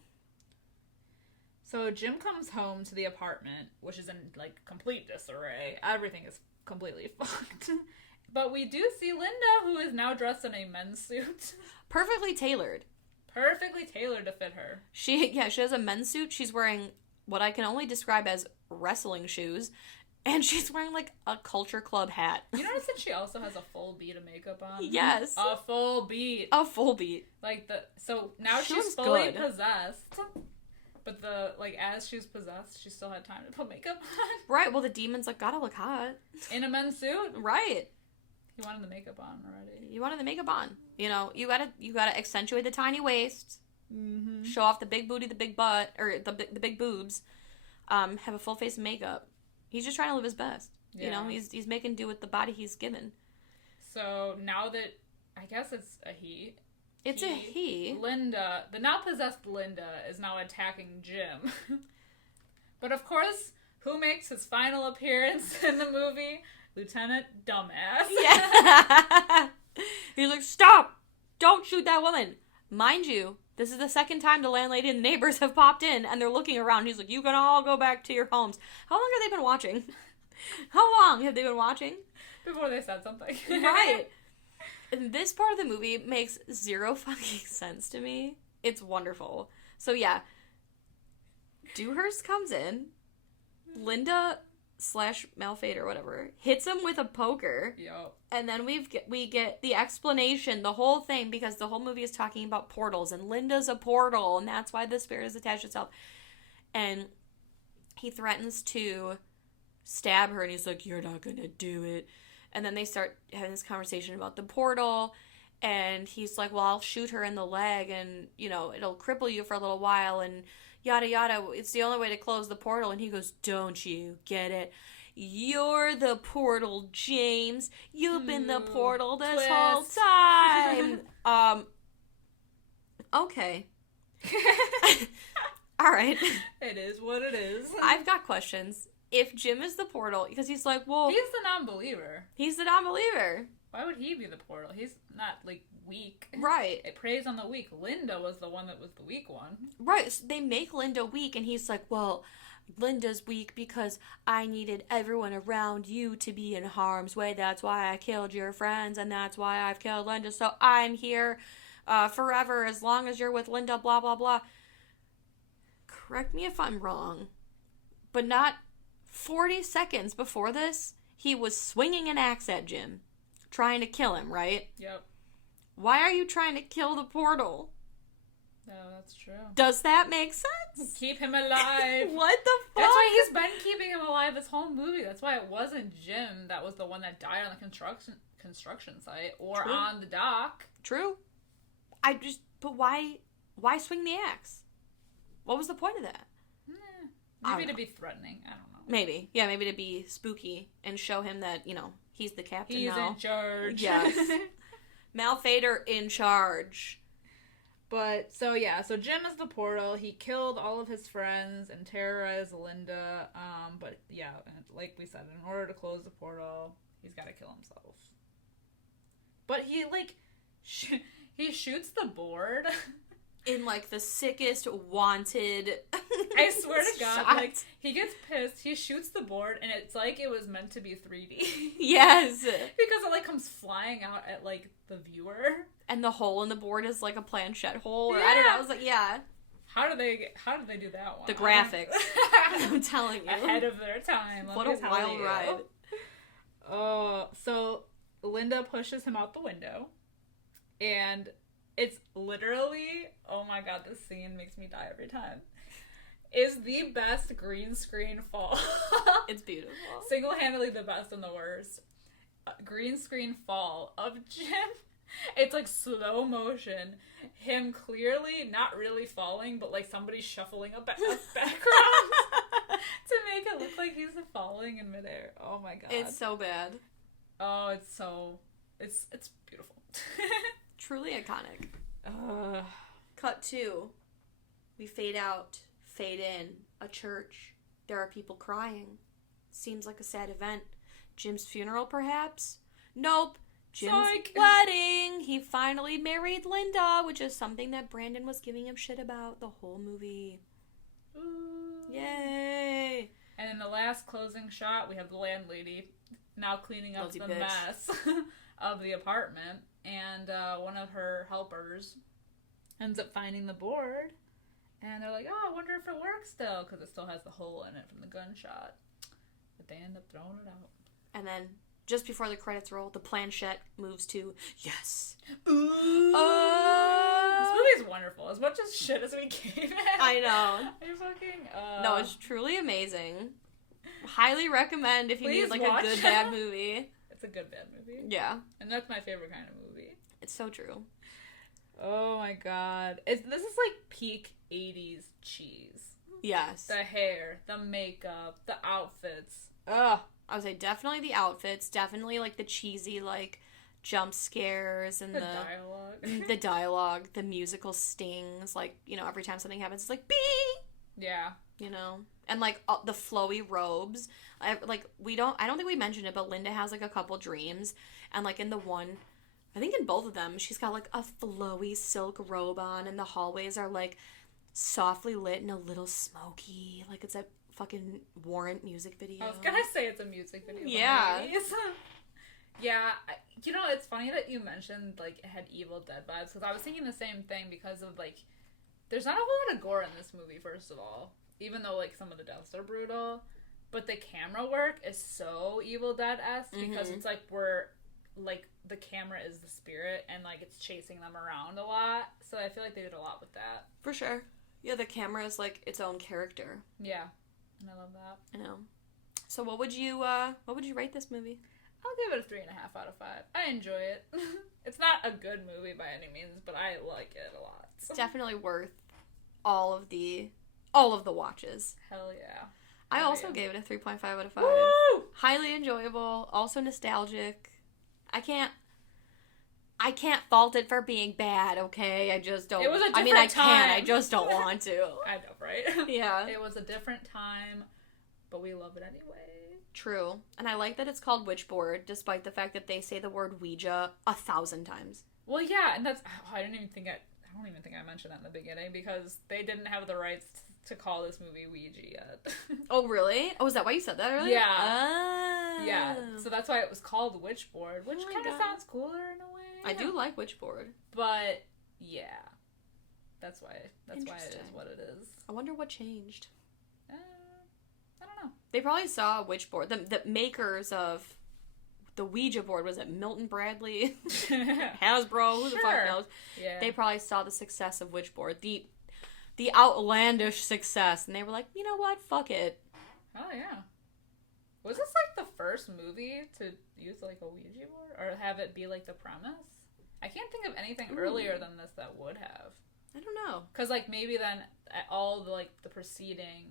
So Jim comes home to the apartment, which is in, like, complete disarray. Everything is completely fucked. But we do see Linda, who is now dressed in a men's suit. Perfectly tailored. Perfectly tailored to fit her. She has a men's suit. She's wearing what I can only describe as wrestling shoes, and she's wearing, like, a Culture Club hat. You notice that she also has a full beat of makeup on? Yes. A full beat. A full beat. Like, so now She she's looks fully good. possessed. But as she was possessed, she still had time to put makeup on. Right, well, the demon's like, gotta look hot. In a men's suit? Right. He wanted the makeup on already. You wanted the makeup on. You know, you gotta accentuate the tiny waist, mm-hmm. show off the big booty, the big butt, or the big boobs, have a full face of makeup. He's just trying to live his best. Yeah. You know, he's making do with the body he's given. So now that, I guess it's a he. It's a he. Linda, the now possessed Linda, is now attacking Jim. But of course, who makes his final appearance in the movie? Lieutenant Dumbass. Yeah. He's like, stop! Don't shoot that woman! Mind you, this is the second time the landlady and the neighbors have popped in, and they're looking around. He's like, you can all go back to your homes. How long have they been watching? How long have they been watching? Before they said something. Right. And this part of the movie makes zero fucking sense to me. It's wonderful. So yeah, Dewhurst comes in, Linda / Malfade or whatever hits him with a poker. Yep. And then we get the explanation, the whole thing, because the whole movie is talking about portals, and Linda's a portal, and that's why the spirit has attached itself. And he threatens to stab her, and he's like, you're not gonna do it. And then they start having this conversation about the portal, and he's like, well, I'll shoot her in the leg, and, you know, it'll cripple you for a little while, and yada yada, it's the only way to close the portal. And he goes, don't you get it? You're the portal, James. You've been the portal this whole time. Okay. All right. It is what it is. I've got questions. If Jim is the portal, because he's like, well... He's the non-believer. He's the non-believer. Why would he be the portal? He's not, like, weak. Right. It preys on the weak. Linda was the one that was the weak one. Right. So they make Linda weak, and he's like, well, Linda's weak because I needed everyone around you to be in harm's way. That's why I killed your friends, and that's why I've killed Linda. So I'm here forever as long as you're with Linda, blah, blah, blah. Correct me if I'm wrong, but not 40 seconds before this, he was swinging an axe at Jim, trying to kill him, right? Yep. Why are you trying to kill the portal? No, that's true. Does that make sense? Keep him alive. What the fuck? That's why he's been keeping him alive this whole movie. That's why it wasn't Jim that was the one that died on the construction site or True. On the dock. True. But why swing the axe? What was the point of that? Maybe to be threatening. I don't know. Maybe. Yeah, maybe to be spooky and show him that, you know, he's the captain He's now. in charge. Yes. Malfader in charge. But, so Jim is the portal. He killed all of his friends and terrorized Linda. But, yeah, like we said, in order to close the portal, he's got to kill himself. But he, like, he shoots the board. In, like, the sickest wanted I swear to God, shots. like, he gets pissed, he shoots the board, and it's like it was meant to be 3D. Yes. Because it, like, comes flying out at, like, the viewer. And the hole in the board is, like, a planchette hole, or Yeah. I don't know, I was like, yeah. How did they do that one? The graphics. I'm telling you. Ahead of their time. What a wild ride. Oh, so Linda pushes him out the window, and it's literally, oh my God, this scene makes me die every time, is the best green screen fall. It's beautiful. Single-handedly the best and the worst. Green screen fall of Jim. It's like slow motion. Him clearly not really falling, but like somebody shuffling a background to make it look like he's falling in midair. Oh my God. It's so bad. Oh, it's beautiful. Truly iconic. Cut 2. We fade out, fade in. A church. There are people crying. Seems like a sad event. Jim's funeral, perhaps? Nope. Jim's Psych. wedding. He finally married Linda, which is something that Brandon was giving him shit about the whole movie. Ooh. Yay. And in the last closing shot, we have the landlady now cleaning up Guilty the bitch. mess of the apartment. And one of her helpers ends up finding the board. And they're like, oh, I wonder if it works still because it still has the hole in it from the gunshot. But they end up throwing it out. And then, just before the credits roll, the planchette moves to yes. Ooh. This movie's wonderful. As much as shit as we gave it. I know. I fucking... No, it's truly amazing. Highly recommend if you need, like, a good, bad movie. It's a good, bad movie. Yeah. And that's my favorite kind of movie. It's so true. Oh my god. This is like peak 80s cheese. Yes. The hair, the makeup, the outfits. Ugh. I would say definitely the outfits, definitely like the cheesy like jump scares and the dialogue, the musical stings, like, you know, every time something happens it's like bing. Yeah. You know, and like the flowy robes. I don't think we mentioned it, but Linda has like a couple dreams, and like in the one, I think in both of them, she's got like a flowy silk robe on, and the hallways are like softly lit and a little smoky, like it's a fucking Warrant music video. I was gonna say it's a music video. Yeah. Yeah, you know, it's funny that you mentioned, like, it had Evil Dead vibes, because I was thinking the same thing because of, like, there's not a whole lot of gore in this movie, first of all, even though, like, some of the deaths are brutal, but the camera work is so Evil Dead-esque, because it's, like, the camera is the spirit, and, like, it's chasing them around a lot, so I feel like they did a lot with that. For sure. Yeah, the camera is, like, its own character. Yeah, and I love that. I know. So what would you rate this movie? I'll give it a 3.5 out of 5. I enjoy it. It's not a good movie by any means, but I like it a lot. It's definitely worth all of the watches. Hell yeah. I also gave it a 3.5 out of 5. Woo! Highly enjoyable, also nostalgic. I can't fault it for being bad, okay? I just don't. It was a different I time. can. I just don't want to. I know, right? Yeah. It was a different time, but we love it anyway. True. And I like that it's called Witchboard, despite the fact that they say the word Ouija 1,000 times. Well, yeah, and that's... Oh, I don't even think I mentioned that in the beginning, because they didn't have the rights to call this movie Ouija yet. Oh, really? Oh, is that why you said that earlier? Yeah. Oh. Yeah, so that's why it was called Witchboard, which Oh my kind of God. sounds cooler in a way. I do like Witchboard. But, yeah. That's why it is what it is. I wonder what changed. I don't know. They probably saw Witchboard. The makers of the Ouija board, was it Milton Bradley? Hasbro? Who the fuck knows? Yeah. They probably saw the success of Witchboard. The outlandish success. And they were like, you know what? Fuck it. Oh, yeah. Was this, like, the first movie to use, like, a Ouija board? Or have it be, like, the premise? I can't think of anything earlier than this that would have. I don't know. Because, like, maybe then all the, like, the preceding,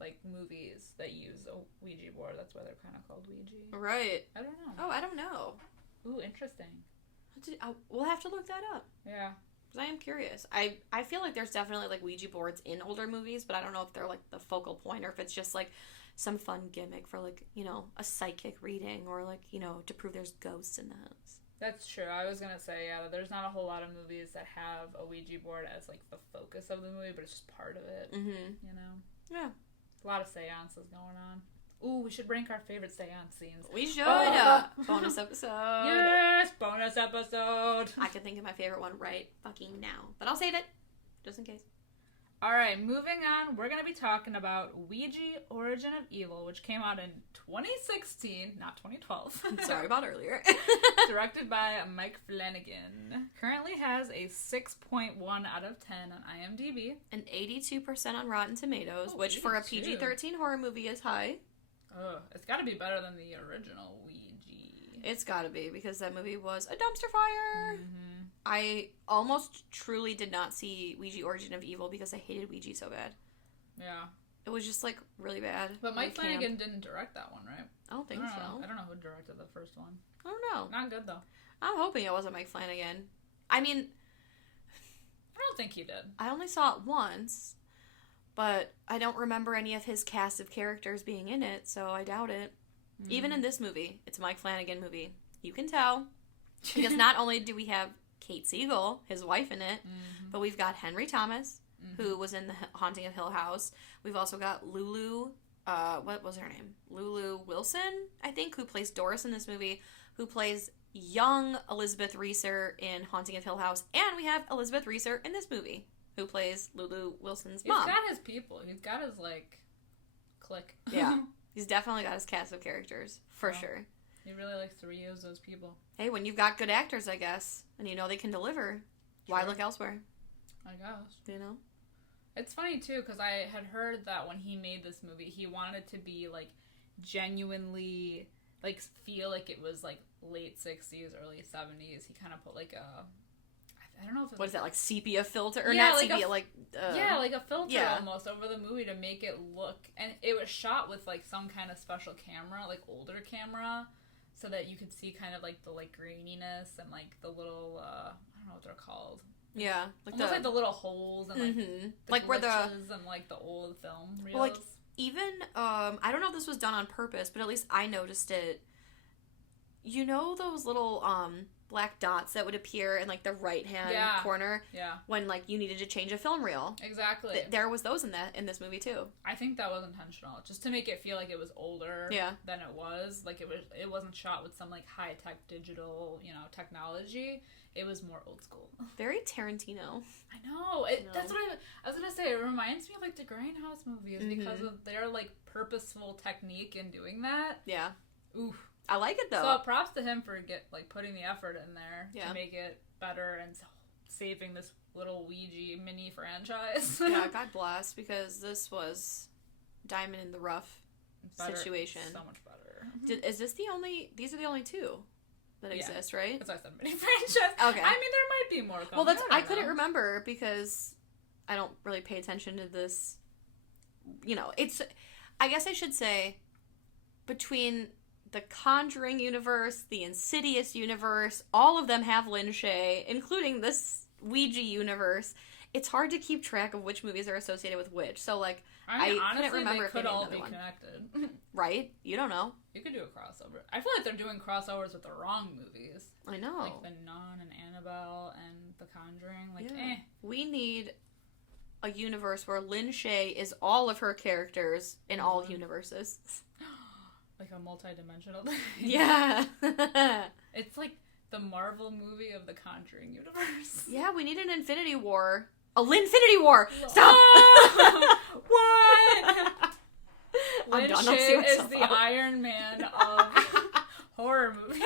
like, movies that use a Ouija board, that's why they're kind of called Ouija. Right. I don't know. Oh, I don't know. Ooh, interesting. We'll have to look that up. Yeah. Because I am curious. I feel like there's definitely, like, Ouija boards in older movies, but I don't know if they're, like, the focal point or if it's just, like, some fun gimmick for, like, you know, a psychic reading or, like, you know, to prove there's ghosts in the house. That's true. I was gonna say, yeah, there's not a whole lot of movies that have a Ouija board as, like, the focus of the movie, but it's just part of it. Mm-hmm. You know? Yeah. A lot of seances going on. Ooh, we should rank our favorite seance scenes. We should. Bonus episode. Yes, bonus episode. I can think of my favorite one right fucking now, but I'll save it just in case. All right, moving on. We're going to be talking about Ouija Origin of Evil, which came out in 2016, not 2012. Sorry about earlier. Directed by Mike Flanagan. Currently has a 6.1 out of 10 on IMDb. And 82% on Rotten Tomatoes, Oh, which for a 82. PG-13 horror movie is high. Oh, it's got to be better than the original Ouija. It's gotta be, because that movie was a dumpster fire. Mm-hmm. I almost truly did not see Ouija Origin of Evil because I hated Ouija so bad. Yeah. It was just, like, really bad. But Mike Really camp. Flanagan didn't direct that one, right? I don't think so. I don't know who directed the first one. I don't know. Not good, though. I'm hoping it wasn't Mike Flanagan. I mean, I don't think he did. I only saw it once, but I don't remember any of his cast of characters being in it, so I doubt it. Mm. Even in this movie, it's a Mike Flanagan movie. You can tell. Because not only do we have Kate Siegel, his wife, in it, but we've got Henry Thomas, who was in The Haunting of Hill House. We've also got Lulu, what was her name? Lulu Wilson, I think, who plays Doris in this movie, who plays young Elizabeth Reeser in Haunting of Hill House. And we have Elizabeth Reeser in this movie. who plays Lulu Wilson's He's mom. He's got his people. He's got his, like, clique. Yeah. He's definitely got his cast of characters, for sure. He really likes to reuse those people. Hey, when you've got good actors, I guess, and you know they can deliver, why look elsewhere? I guess. You know? It's funny, too, because I had heard that when he made this movie, he wanted it to be, like, genuinely, like, feel like it was, like, late 60s, early 70s. He kind of put, like, a... I don't know if it's... What is that, like sepia filter? Or yeah, not like sepia, like... yeah, like a filter almost over the movie to make it look... And it was shot with, like, some kind of special camera, like, older camera, so that you could see kind of, like, the, like, graininess and, like, the little, I don't know what they're called. Yeah. Like almost like the little holes and, like, the like where the... and, like, the old film reels. Well, like, even, I don't know if this was done on purpose, but at least I noticed it. You know those little, black dots that would appear in, like, the right-hand corner? Yeah. When, like, you needed to change a film reel. Exactly. There was those in this movie, too. I think that was intentional. Just to make it feel like it was older than it was. Like, it wasn't shot with some, like, high-tech digital, technology. It was more old school. Very Tarantino. I know. That's what I was going to say. It reminds me of, like, the Grindhouse movies because of their, like, purposeful technique in doing that. Yeah. Oof. I like it, though. So props to him for putting the effort in there to make it better and saving this little Ouija mini franchise. Yeah, God bless, because this was diamond in the rough situation. So much better. These are the only two that exist, right? That's why I said mini franchise. Okay. I mean, there might be more coming. Well, I couldn't remember because I don't really pay attention to this. I guess I should say, between the Conjuring universe, the Insidious universe, all of them have Lin Shaye, including this Ouija universe. It's hard to keep track of which movies are associated with which. So, like, honestly, couldn't remember they could all be one. Connected. Right? You don't know. You could do a crossover. I feel like they're doing crossovers with the wrong movies. I know. Like The Nun and Annabelle and The Conjuring. Like, We need a universe where Lin Shaye is all of her characters in all universes. Like a multi-dimensional thing. Yeah. It's like the Marvel movie of the Conjuring universe. Yeah, we need an Infinity War. A Linfinity War! Stop! What? Lin Shaye is the Iron Man of horror movies.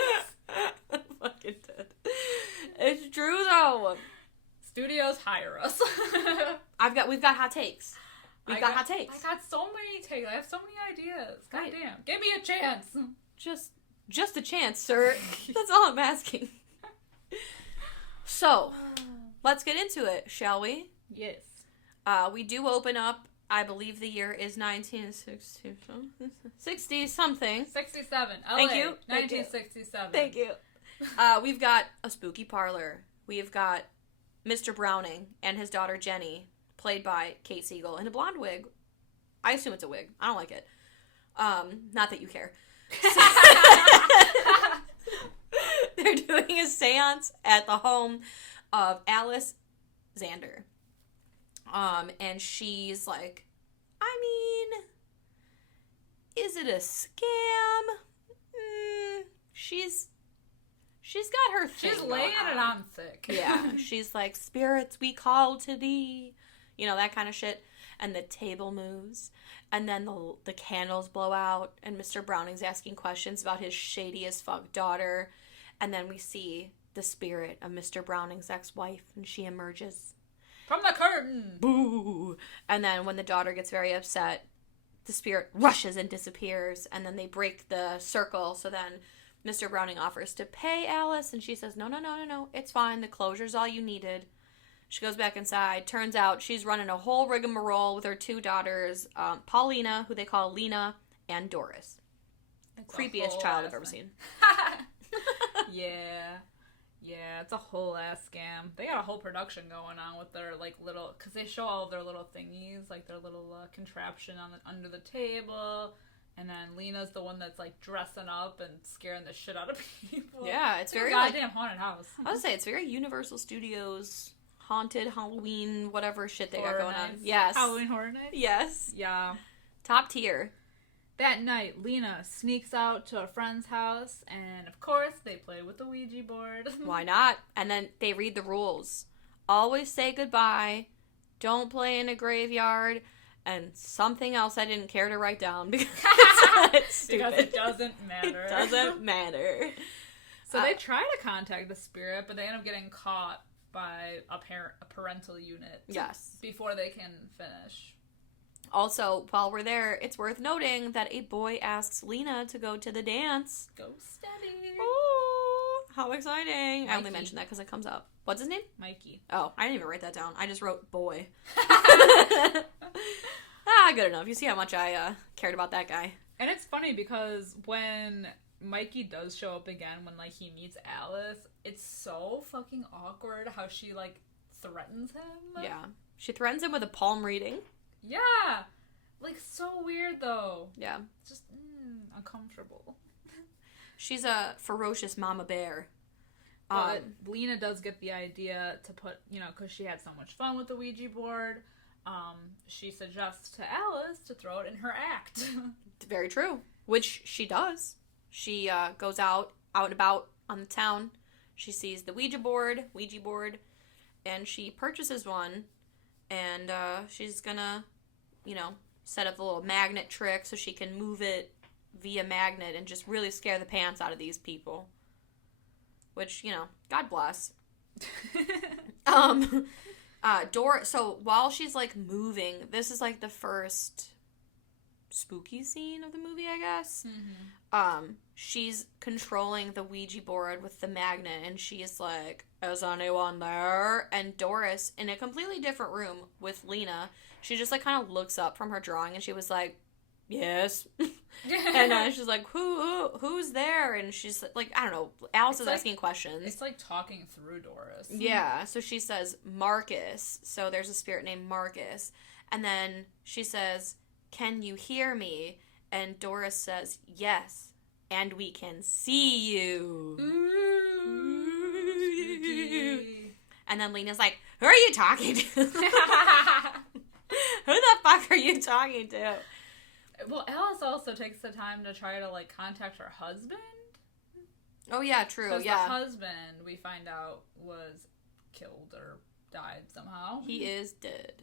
I'm fucking dead. It's true, though. Studios, hire us. We've got hot takes. I got so many takes. I have so many ideas. God damn. Give me a chance. Just a chance, sir. That's all I'm asking. So, let's get into it, shall we? Yes. We do open up, I believe the year is 1960-something. 67. LA. Thank you. 1967. Thank you. We've got a spooky parlor. We've got Mr. Browning and his daughter Jenny, played by Kate Siegel, in a blonde wig. I assume it's a wig. I don't like it. Not that you care. They're doing a seance at the home of Alice Zander. And she's like, I mean, is it a scam? She's got her thing. She's laying it on thick. Yeah. She's like, spirits we call to thee. That kind of shit. And the table moves. And then the candles blow out. And Mr. Browning's asking questions about his shady as fuck daughter. And then we see the spirit of Mr. Browning's ex-wife. And she emerges. From the curtain! Boo! And then when the daughter gets very upset, the spirit rushes and disappears. And then they break the circle. So then Mr. Browning offers to pay Alice. And she says, no. It's fine. The closure's all you needed. She goes back inside. Turns out she's running a whole rigmarole with her two daughters, Paulina, who they call Lena, and Doris. It's creepiest child I've ever seen. Yeah, it's a whole ass scam. They got a whole production going on with their like little, because they show all of their little thingies, like their little contraption under the table. And then Lena's the one that's like dressing up and scaring the shit out of people. Yeah, it's very goddamn haunted house. I would say it's very Universal Studios. Haunted Halloween, whatever shit they got going on. Yes. Halloween Horror Nights? Yes. Yeah. Top tier. That night, Lena sneaks out to a friend's house, and of course, they play with the Ouija board. Why not? And then they read the rules. Always say goodbye don't play in a graveyard, and something else I didn't care to write down because it's stupid. Because it doesn't matter. It doesn't matter. So they try to contact the spirit, but they end up getting caught by a parental unit. Yes. Before they can finish. Also, while we're there, it's worth noting that a boy asks Lena to go to the dance. Go steady. Oh, how exciting. Mikey. I only mentioned that because it comes up. What's his name? Mikey. Oh, I didn't even write that down. I just wrote boy. Good enough. You see how much I cared about that guy. And it's funny because when Mikey does show up again, when, like, he meets Alice, it's so fucking awkward how she, like, threatens him. Yeah. She threatens him with a palm reading. Yeah. Like, so weird, though. Yeah. Just uncomfortable. She's a ferocious mama bear. But Lena does get the idea to put, because she had so much fun with the Ouija board, she suggests to Alice to throw it in her act. Very true. Which she does. She goes out and about on the town. She sees the Ouija board, and she purchases one. And she's gonna, set up the little magnet trick so she can move it via magnet and just really scare the pants out of these people. Which, God bless. So while she's, like, moving, this is, like, the first spooky scene of the movie, I guess. Mm-hmm. She's controlling the Ouija board with the magnet, and she's like, is anyone there? And Doris, in a completely different room with Lena, she just, like, kind of looks up from her drawing, and she was like, yes. And she's like, who's there? And she's like, I don't know, Alice is asking questions. It's like talking through Doris. Yeah, so she says, Marcus. So there's a spirit named Marcus. And then she says, can you hear me? And Doris says, yes. And we can see you. Ooh, spooky. And then Lena's like, who are you talking to? Who the fuck are you talking to? Well, Alice also takes the time to try to, like, contact her husband. Oh, yeah, true, Because yeah. the husband, we find out, was killed or died somehow. He is dead.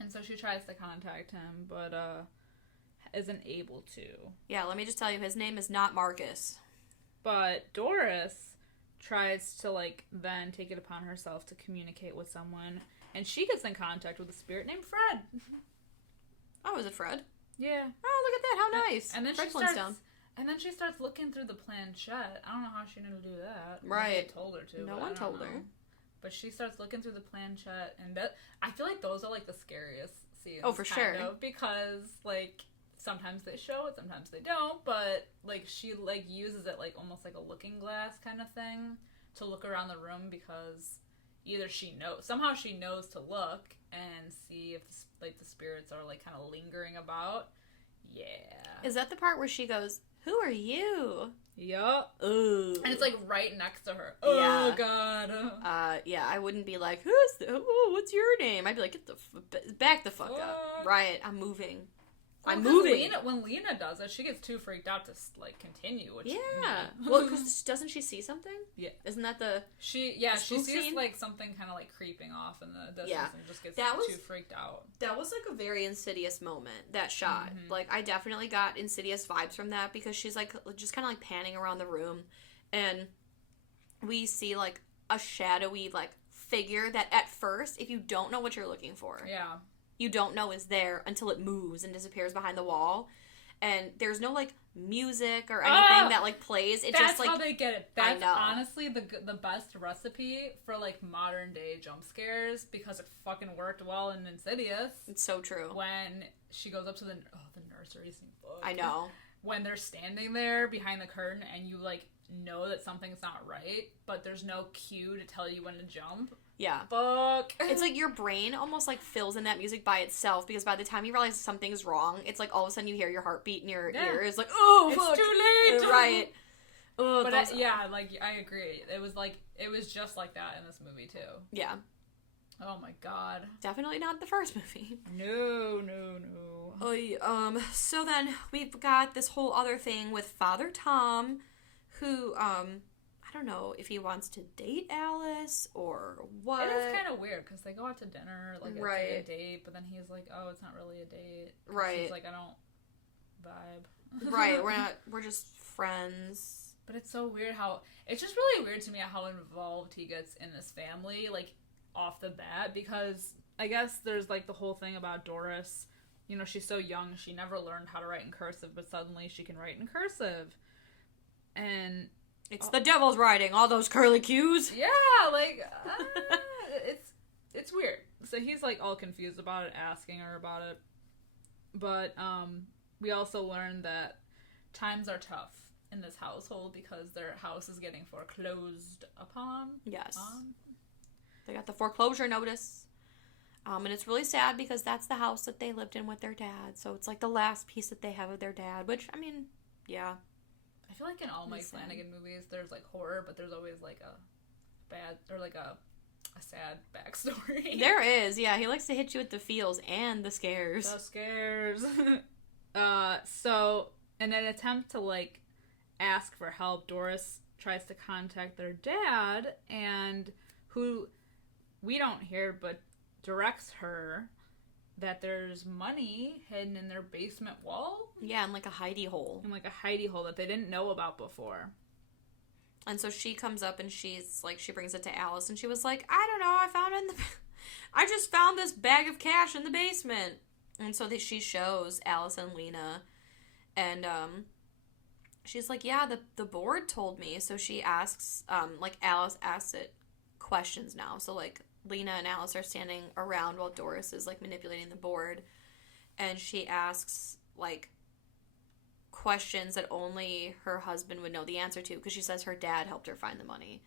And so she tries to contact him, but, isn't able to. Yeah, let me just tell you, his name is not Marcus. But Doris tries to, like, then take it upon herself to communicate with someone, and she gets in contact with a spirit named Fred. Oh, is it Fred? Yeah. Oh, look at that, how nice. And then Fred she starts, down. and then she starts looking through the planchette. I don't know how she knew to do that. Right. Maybe they told her to. No one told her. But she starts looking through the planchette, and that, I feel like those are, like, the scariest scenes. Oh, for sure. Because, like, sometimes they show it, sometimes they don't, but, like, she, like, uses it, like, almost like a looking glass kind of thing to look around the room, because either somehow she knows to look and see if, like, the spirits are, like, kind of lingering about. Yeah. Is that the part where she goes, who are you? Yup. Ooh. And it's, like, right next to her. Yeah. Oh, God. Yeah, I wouldn't be like, what's your name? I'd be like, get the back the fuck up. Right, I'm moving. I'm moving. When Lena does it, she gets too freaked out to, like, continue. Which, yeah. Well, because doesn't she see something? Yeah. Isn't that the she sees scene? Like something kind of like creeping off in the distance and just gets too freaked out. That was like a very Insidious moment, that shot. Mm-hmm. Like, I definitely got Insidious vibes from that, because she's like just kind of like panning around the room, and we see like a shadowy like figure that at first, if you don't know what you're looking for, you don't know is there until it moves and disappears behind the wall. And there's no, like, music or anything that, like, plays. It that's just, like... how they get it. That's honestly the best recipe for, like, modern-day jump scares, because it fucking worked well in Insidious. It's so true. When she goes up to the nursery scene. I know. When they're standing there behind the curtain and you, like, know that something's not right, but there's no cue to tell you when to jump. Yeah. Fuck. It's like your brain almost like fills in that music by itself, because by the time you realize something's wrong, it's like all of a sudden you hear your heartbeat in your ear. It's like, oh, it's fuck. too late. Right. Oh, but I agree. It was just like that in this movie too. Yeah. Oh my god. Definitely not the first movie. No. So then we've got this whole other thing with Father Tom, who, I don't know if he wants to date Alice or what. It is kind of weird because they go out to dinner, like, it's right. like a date, but then he's like, oh, it's not really a date. Right. She's like, I don't vibe. Right, we're just friends. But it's so weird it's just really weird to me how involved he gets in this family, like, off the bat, because I guess there's, like, the whole thing about Doris. You know, she's so young, she never learned how to write in cursive, but suddenly she can write in cursive. And it's the devil's writing, all those curly cues. Yeah, like, it's weird. So he's, like, all confused about it, asking her about it. But, we also learned that times are tough in this household because their house is getting foreclosed upon. Yes. They got the foreclosure notice. And it's really sad because that's the house that they lived in with their dad. So it's like the last piece that they have of their dad, which, I mean, yeah. I feel like in all Mike Flanagan movies, there's, like, horror, but there's always, like, a sad backstory. There is, yeah. He likes to hit you with the feels and the scares. The scares. So, in an attempt to, like, ask for help, Doris tries to contact their dad, and who we don't hear, but directs her that there's money hidden in their basement wall. Yeah, in like a hidey hole. In like a hidey hole that they didn't know about before. And so she comes up and she's like, she brings it to Alice and she was like, I don't know, I just found this bag of cash in the basement. And so she shows Alice and Lena, and she's like, yeah, the board told me. So she asks, like, Alice asks it questions now. So, like, Lena and Alice are standing around while Doris is, like, manipulating the board. And she asks, like, questions that only her husband would know the answer to, because she says her dad helped her find the money.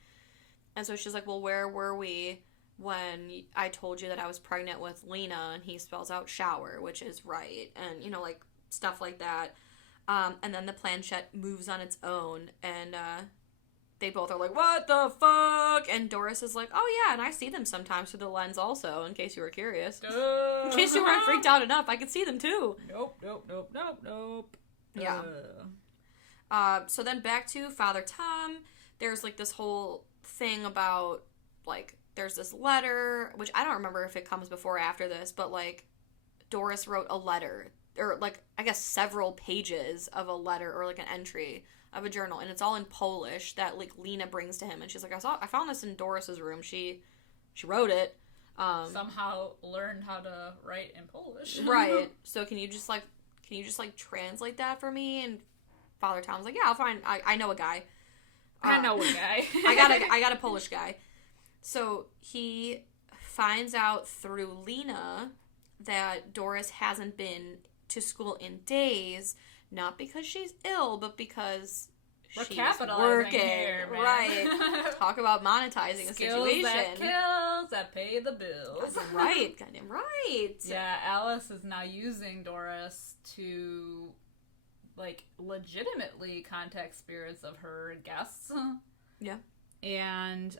And so she's like, well, where were we when I told you that I was pregnant with Lena? And he spells out shower, which is right. And, you know, like, stuff like that. And then the planchette moves on its own, and they both are like, what the fuck? And Doris is like, oh yeah, and I see them sometimes through the lens also, in case you were curious. In case you weren't freaked out enough, I could see them too. Nope. Yeah. So then back to Father Tom. There's, like, this whole thing about, like, there's this letter, which I don't remember if it comes before or after this, but, like, Doris wrote a letter, or, like, I guess several pages of a letter, or, like, an entry of a journal, and it's all in Polish that, like, Lena brings to him, and she's like, I found this in Doris's room. She wrote it. Somehow learned how to write in Polish. Right. So can you just translate that for me? And Father Tom's like, yeah, I'll find, I know a guy. I know a guy. I got a Polish guy. So he finds out through Lena that Doris hasn't been to school in days, not because she's ill, but because she's working. Here, man. Right. Talk about monetizing a situation. That kills, that pay the bills. Right. Goddamn right. Yeah, Alice is now using Doris to, like, legitimately contact spirits of her guests. Yeah. And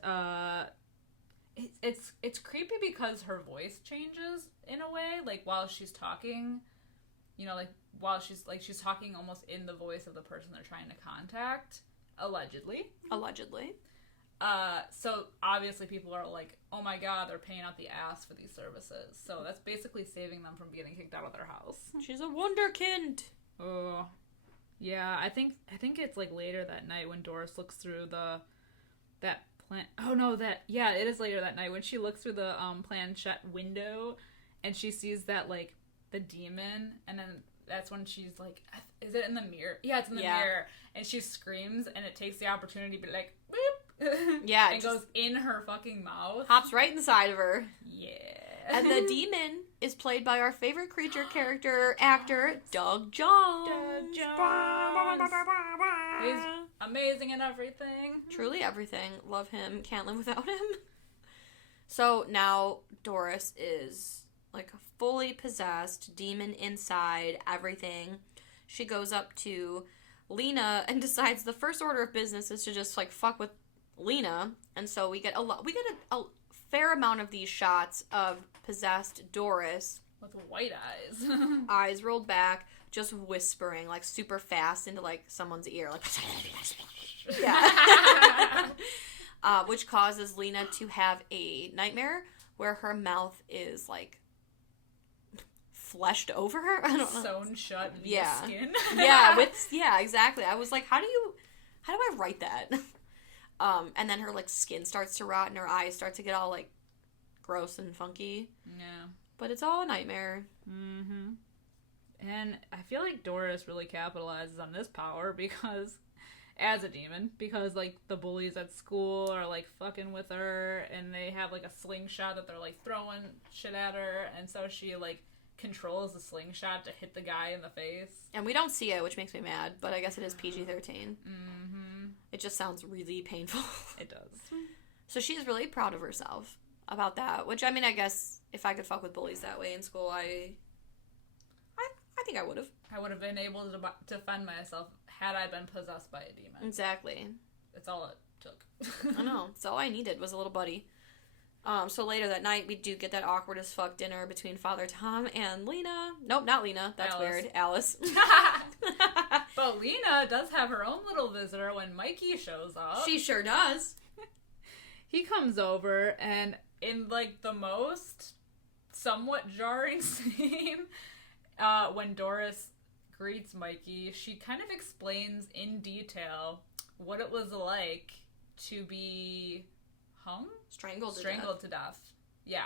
it's creepy because her voice changes in a way, like, while she's talking, you know, like, while she's talking almost in the voice of the person they're trying to contact, allegedly. So obviously people are like, oh my god, they're paying out the ass for these services. So that's basically saving them from getting kicked out of their house. She's a wonderkind. Oh, yeah. I think it's like later that night when Doris looks through that plan. Oh no, it is later that night when she looks through the planchette window, and she sees that, like, the demon, and then that's when she's like, is it in the mirror? Yeah, it's in the mirror. And she screams, and it takes the opportunity to be like, boop. Yeah. And goes in her fucking mouth. Hops right inside of her. Yeah. And the demon is played by our favorite creature actor, Doug Jones. He's amazing in everything. Truly everything. Love him. Can't live without him. So now Doris is, like, fully possessed, demon inside, everything. She goes up to Lena and decides the first order of business is to just, like, fuck with Lena. And so we get a fair amount of these shots of possessed Doris with white eyes. Eyes rolled back, just whispering, like, super fast into, like, someone's ear. Like, yeah. Which causes Lena to have a nightmare where her mouth is, like, fleshed over her. I don't know. Sewn shut via skin. Yeah, exactly. I was like, how do I write that? And then her, like, skin starts to rot and her eyes start to get all, like, gross and funky. Yeah. But it's all a nightmare. Mm-hmm. And I feel like Doris really capitalizes on this power because, as a demon, because, like, the bullies at school are, like, fucking with her, and they have, like, a slingshot that they're, like, throwing shit at her, and so she, like, controls the slingshot to hit the guy in the face. And we don't see it, which makes me mad, but I guess it is PG-13. Mm-hmm. It just sounds really painful. It does. So she's really proud of herself about that, which, I mean, I guess if I could fuck with bullies that way in school, I think I would have. I would have been able to defend myself had I been possessed by a demon. Exactly. It's all it took. I know. It's all I needed was a little buddy. So later that night, we do get that awkward as fuck dinner between Father Tom and Lena. Nope, not Lena. That's Alice. Weird. Alice. But Lena does have her own little visitor when Mikey shows up. She sure does. He comes over, and in, like, the most somewhat jarring scene, when Doris greets Mikey, she kind of explains in detail what it was like to be hung? Strangled to death. Yeah.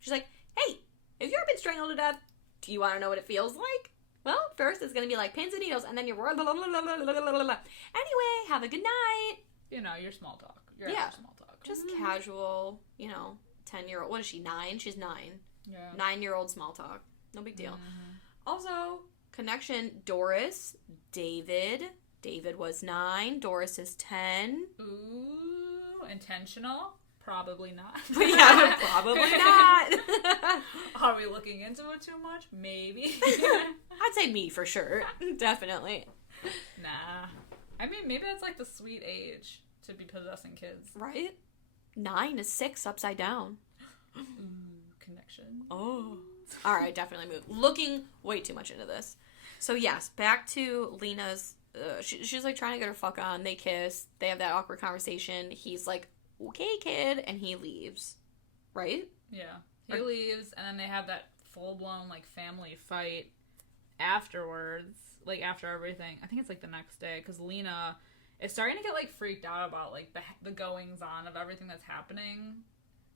She's like, hey, have you ever been strangled to death? Do you want to know what it feels like? Well, first it's going to be like pins and needles, and then you're... Anyway, have a good night. You know, your small talk. Your small talk. Just casual, 10-year-old. What is she, 9? She's 9. Yeah. 9-year-old small talk. No big deal. Mm-hmm. Also, connection, Doris, David. David was 9. Doris is 10. Ooh, intentional? Probably not. Yeah, probably not. Are we looking into it too much? Maybe. I'd say me for sure. Definitely. Nah. I mean, maybe that's like the sweet age to be possessing kids. Right? 9 is 6 upside down. Ooh, connection. Oh. All right, definitely move. Looking way too much into this. So yes, back to Lena's. She's like trying to get her fuck on. They kiss. They have that awkward conversation. He's like, "Okay, kid," and he leaves. Right? Yeah, he leaves, and then they have that full blown like family fight afterwards. Like after everything, I think it's like the next day because Lena is starting to get like freaked out about like the goings on of everything that's happening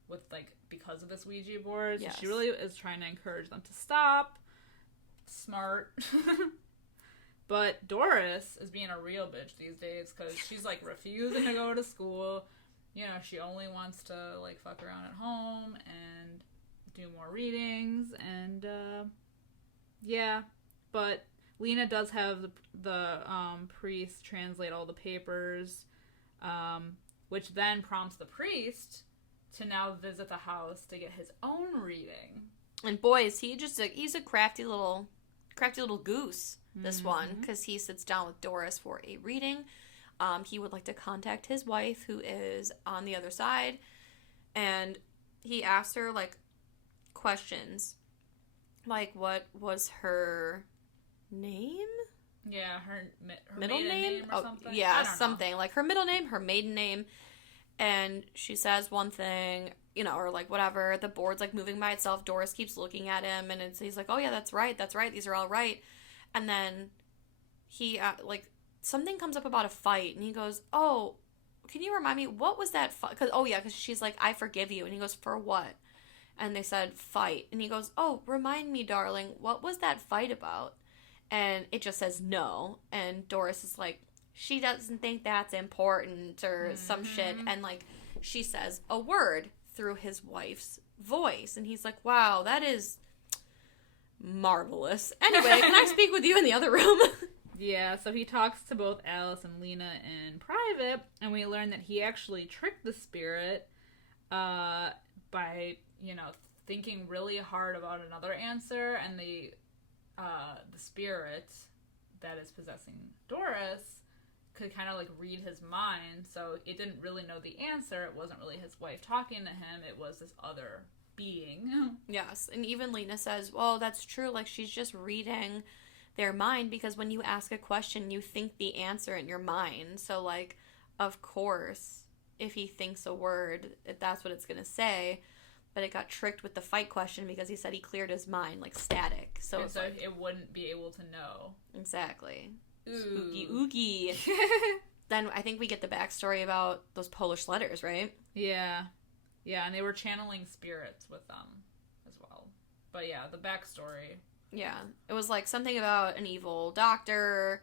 with like because of this Ouija board. Yes. So she really is trying to encourage them to stop. Smart. But Doris is being a real bitch these days because she's like refusing to go to school. You know, she only wants to like fuck around at home and do more readings and yeah. But Lena does have the priest translate all the papers, which then prompts the priest to now visit the house to get his own reading. And boy, is he just he's a crafty little goose, this one, because he sits down with Doris for a reading. He would like to contact his wife, who is on the other side, and he asks her, like, questions. Like, what was her name? Yeah, her middle name or something? Yeah, something. Know. Like, her middle name, her maiden name, and she says one thing, you know, or, like, whatever. The board's, like, moving by itself. Doris keeps looking at him, and he's like, oh, yeah, that's right, these are all right. And then he, something comes up about a fight, and he goes, oh, can you remind me, what was that fight? Because she's like, I forgive you. And he goes, for what? And they said, fight. And he goes, oh, remind me, darling, what was that fight about? And it just says no. And Doris is like, she doesn't think that's important or some shit. And, like, she says a word through his wife's voice. And he's like, wow, that is marvelous. Anyway, can I speak with you in the other room? Yeah, so he talks to both Alice and Lena in private, and we learn that he actually tricked the spirit by, you know, thinking really hard about another answer, and the spirit that is possessing Doris could kind of, like, read his mind, so it didn't really know the answer. It wasn't really his wife talking to him. It was this other being. Yes, and even Lena says, well, that's true. Like, she's just reading their mind, because when you ask a question, you think the answer in your mind. So, like, of course, if he thinks a word, that's what it's going to say. But it got tricked with the fight question because he said he cleared his mind, like static. So, and so like, it wouldn't be able to know. Exactly. Ooh. Spooky oogie. Then I think we get the backstory about those Polish letters, right? Yeah. Yeah, and they were channeling spirits with them as well. But yeah, the backstory. Yeah. It was like something about an evil doctor.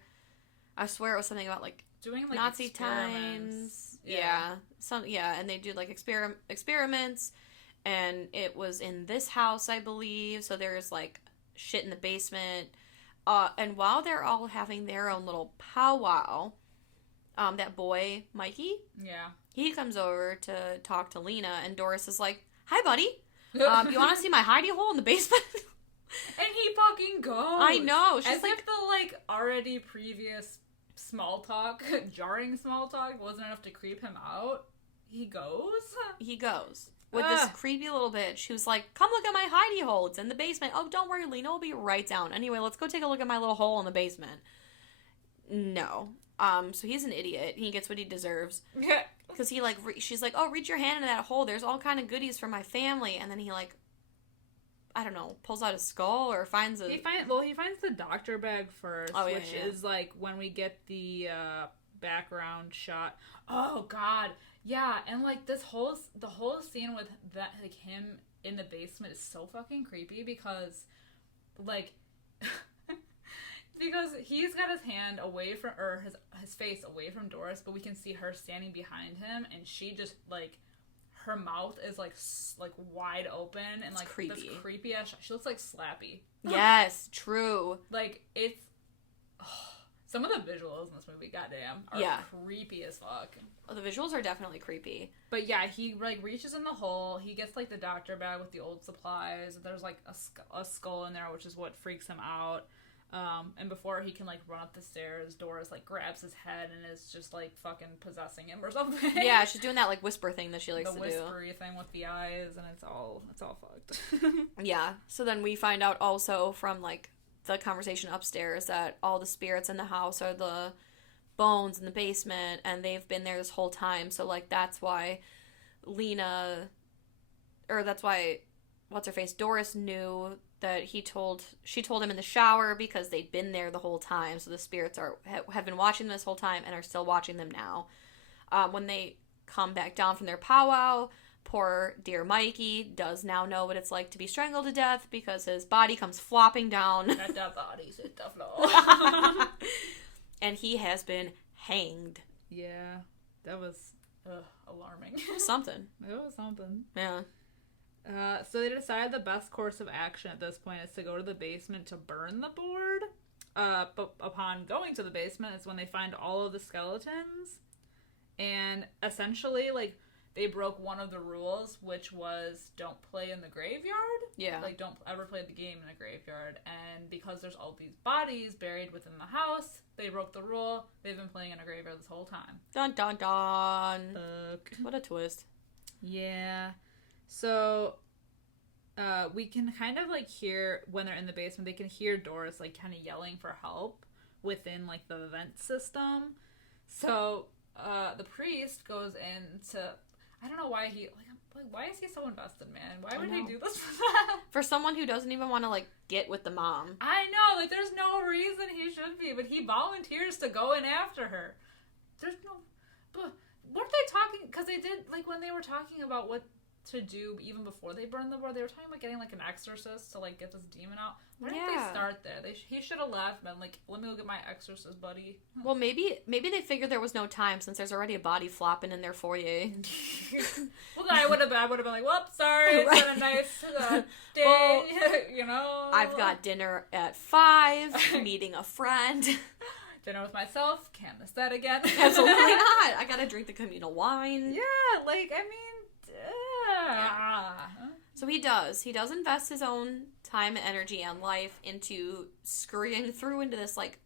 I swear it was something about like doing like Nazi times. Yeah. And they do like experiments, and it was in this house, I believe. So there's like shit in the basement. And while they're all having their own little powwow, that boy, Mikey, he comes over to talk to Lena, and Doris is like, "Hi, buddy. You want to see my hidey hole in the basement?" And he fucking goes. I know. She's as like, if the like already previous small talk, jarring small talk, wasn't enough to creep him out. He goes. With this creepy little bitch who's like, "Come look at my hidey hole. It's in the basement." "Oh, don't worry, Lena will be right down. Anyway, let's go take a look at my little hole in the basement." No. So he's an idiot. He gets what he deserves. Because he like, she's like, "Oh, reach your hand into that hole. There's all kind of goodies for my family." And then he like, I don't know, pulls out a skull or finds a... He finds the doctor bag first, which is, like, when we get the background shot. Oh, God. Yeah, and, like, the whole scene with that, like, him in the basement is so fucking creepy because, like... because he's got his hand away from... or his face away from Doris, but we can see her standing behind him, and she just, like... her mouth is like wide open and like creepy. This creepy ass. She looks like Slappy. Yes, true. Like it's some of the visuals in this movie, goddamn, are creepy as fuck. Oh, the visuals are definitely creepy. But yeah, he like reaches in the hole. He gets like the doctor bag with the old supplies. There's like a skull in there, which is what freaks him out. And before he can, like, run up the stairs, Doris, like, grabs his head and is just, like, fucking possessing him or something. Yeah, she's doing that, like, whisper thing that she likes to do. The whispery thing with the eyes, and it's all fucked. Yeah. So then we find out also from, like, the conversation upstairs that all the spirits in the house are the bones in the basement, and they've been there this whole time. So, like, that's why what's-her-face, Doris knew that she told him in the shower because they'd been there the whole time. So the spirits have been watching them this whole time and are still watching them now. When they come back down from their powwow, poor dear Mikey does now know what it's like to be strangled to death because his body comes flopping down. Let the bodies hit the floor. And he has been hanged. Yeah, that was alarming. It was something. It was something. Yeah. So they decide the best course of action at this point is to go to the basement to burn the board. But upon going to the basement is when they find all of the skeletons. And essentially, like, they broke one of the rules, which was don't play in the graveyard. Yeah. Like, don't ever play the game in a graveyard. And because there's all these bodies buried within the house, they broke the rule. They've been playing in a graveyard this whole time. Dun, dun, dun. Fuck. What a twist. Yeah. So, we can kind of, like, hear, when they're in the basement, they can hear Doris, like, kind of yelling for help within, like, the vent system. So, the priest goes into, I don't know why why is he so invested, man? Why would he do this for that? For someone who doesn't even want to, like, get with the mom. I know, like, there's no reason he should be, but he volunteers to go in after her. There's no, but weren't they talking, because they did, like, when they were talking about what to do even before they burned the board, they were talking about getting, like, an exorcist to, like, get this demon out. Why didn't they start there? He should have left and been like, let me go get my exorcist buddy. Well, maybe they figured there was no time since there's already a body flopping in their foyer. Well, then I would have been like, well, sorry, it's been a nice day, well, you know. I've got dinner at 5, meeting a friend. Dinner with myself, can't miss that again. Absolutely not. I gotta drink the communal wine. Yeah, like, I mean, yeah. So he does invest his own time and energy and life into scurrying through into this, like,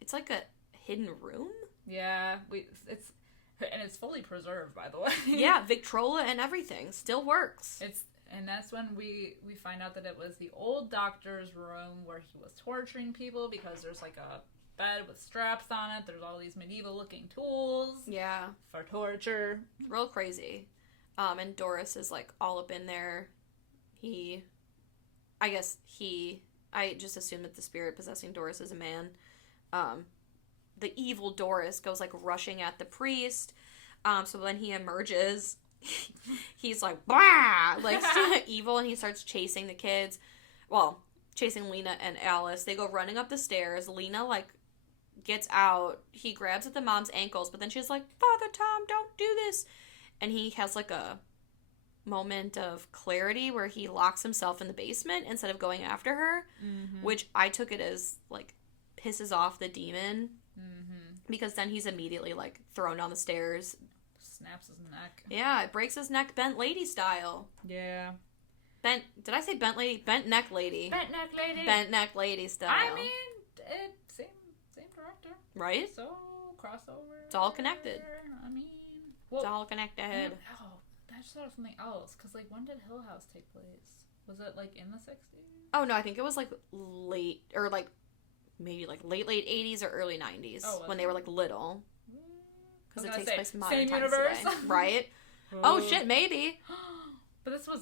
it's like a hidden room. Yeah, it's fully preserved, by the way. Yeah, Victrola and everything still works. And that's when we find out that it was the old doctor's room where he was torturing people because there's like a bed with straps on it. There's all these medieval looking tools. Yeah. For torture. Real crazy. And Doris is like all up in there. I just assume that the spirit possessing Doris is a man. The evil Doris goes like rushing at the priest. So when he emerges, he's like, bah! Like, evil, and he starts chasing the kids. Well, chasing Lena and Alice. They go running up the stairs. Lena, like, gets out. He grabs at the mom's ankles, but then she's like, Father Tom, don't do this. And he has, like, a moment of clarity where he locks himself in the basement instead of going after her, which I took it as, like, pisses off the demon. Because then he's immediately, like, thrown down the stairs. Snaps his neck. Yeah, it breaks his neck bent lady style. Yeah. Did I say bent lady? Bent neck lady. Bent neck lady. Bent neck lady style. I mean, same director. Right? So, crossover. It's all connected. I mean, it's all connected. I just thought of something else. Because, like, when did Hill House take place? Was it, like, in the 60s? Oh, no, I think it was, like, late, or, like, maybe, like, late 80s or early 90s. when they were, like, little. Because it takes place in modern times universe. Today. Right? Oh, shit, maybe. But this would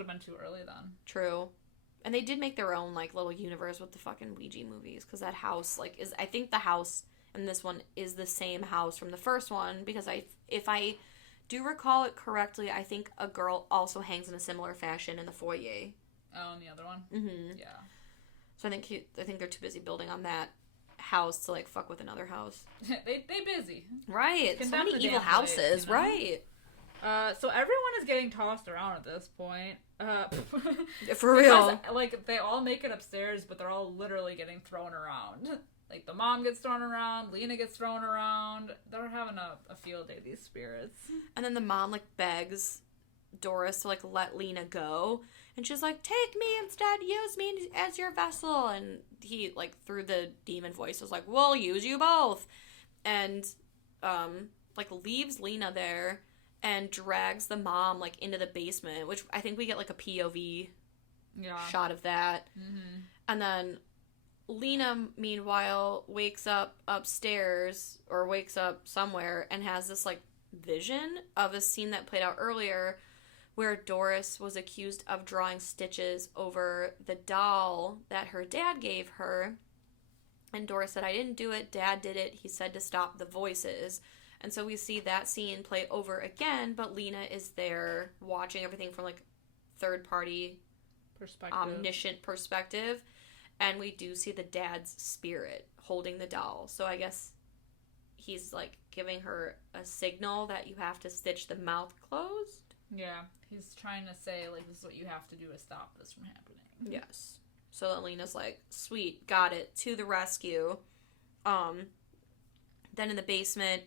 have been too early then. True. And they did make their own, like, little universe with the fucking Ouija movies. Because that house, like, I think the house in this one is the same house from the first one. Because if I do recall it correctly, I think a girl also hangs in a similar fashion in the foyer. Oh, and the other one? Mm-hmm. Yeah. So I think they're too busy building on that house to, like, fuck with another house. they busy. Right. So many evil houses, you know? Right. So everyone is getting tossed around at this point. For real. Because, like, they all make it upstairs, but they're all literally getting thrown around. Like, the mom gets thrown around, Lena gets thrown around. They're having a field day, these spirits. And then the mom, like, begs Doris to, like, let Lena go. And she's like, take me instead, use me as your vessel. And he, like, through the demon voice, was like, we'll use you both. And, like, leaves Lena there and drags the mom, like, into the basement, which I think we get, like, a POV shot of that. Mm-hmm. And then Lena, meanwhile, wakes up upstairs, or wakes up somewhere, and has this, like, vision of a scene that played out earlier where Doris was accused of drawing stitches over the doll that her dad gave her. And Doris said, I didn't do it, Dad did it, he said to stop the voices. And so we see that scene play over again, but Lena is there watching everything from, like, third-party, omniscient perspective. And we do see the dad's spirit holding the doll. So I guess he's, like, giving her a signal that you have to stitch the mouth closed. Yeah, he's trying to say, like, this is what you have to do to stop this from happening. Yes. So Lena's like, sweet, got it, to the rescue. Then in the basement,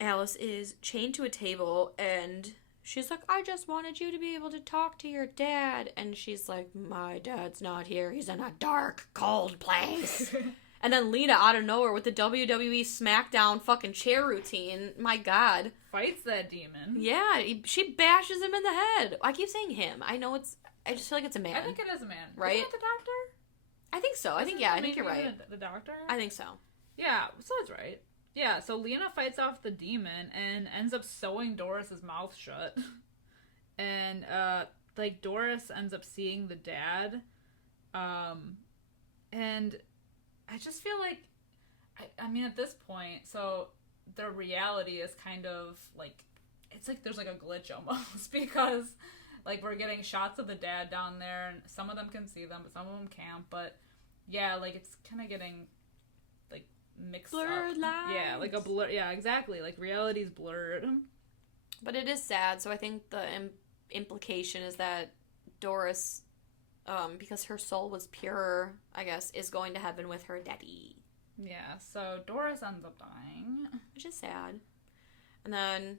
Alice is chained to a table, and she's like, I just wanted you to be able to talk to your dad. And she's like, my dad's not here, he's in a dark, cold place. And then Lena, out of nowhere, with the WWE SmackDown fucking chair routine, my god. Fights that demon. Yeah, she bashes him in the head. I keep saying him. I just feel like it's a man. I think it is a man. Right? Isn't it the doctor? I think so. I think you're right. The doctor? I think so. Yeah, so it's right. Yeah, so Lena fights off the demon and ends up sewing Doris's mouth shut. And, like, Doris ends up seeing the dad. And I just feel like, I mean, at this point, so the reality is kind of, like, it's like there's, like, a glitch almost. Because, like, we're getting shots of the dad down there, and some of them can see them, but some of them can't. But, yeah, like, it's kind of getting, like, mixed blurred up. lines. Yeah, like a blur. Yeah, exactly. Like, reality's blurred. But it is sad, so I think the implication is that Doris, because her soul was pure, I guess, is going to heaven with her daddy. Yeah, so Doris ends up dying. Which is sad. And then,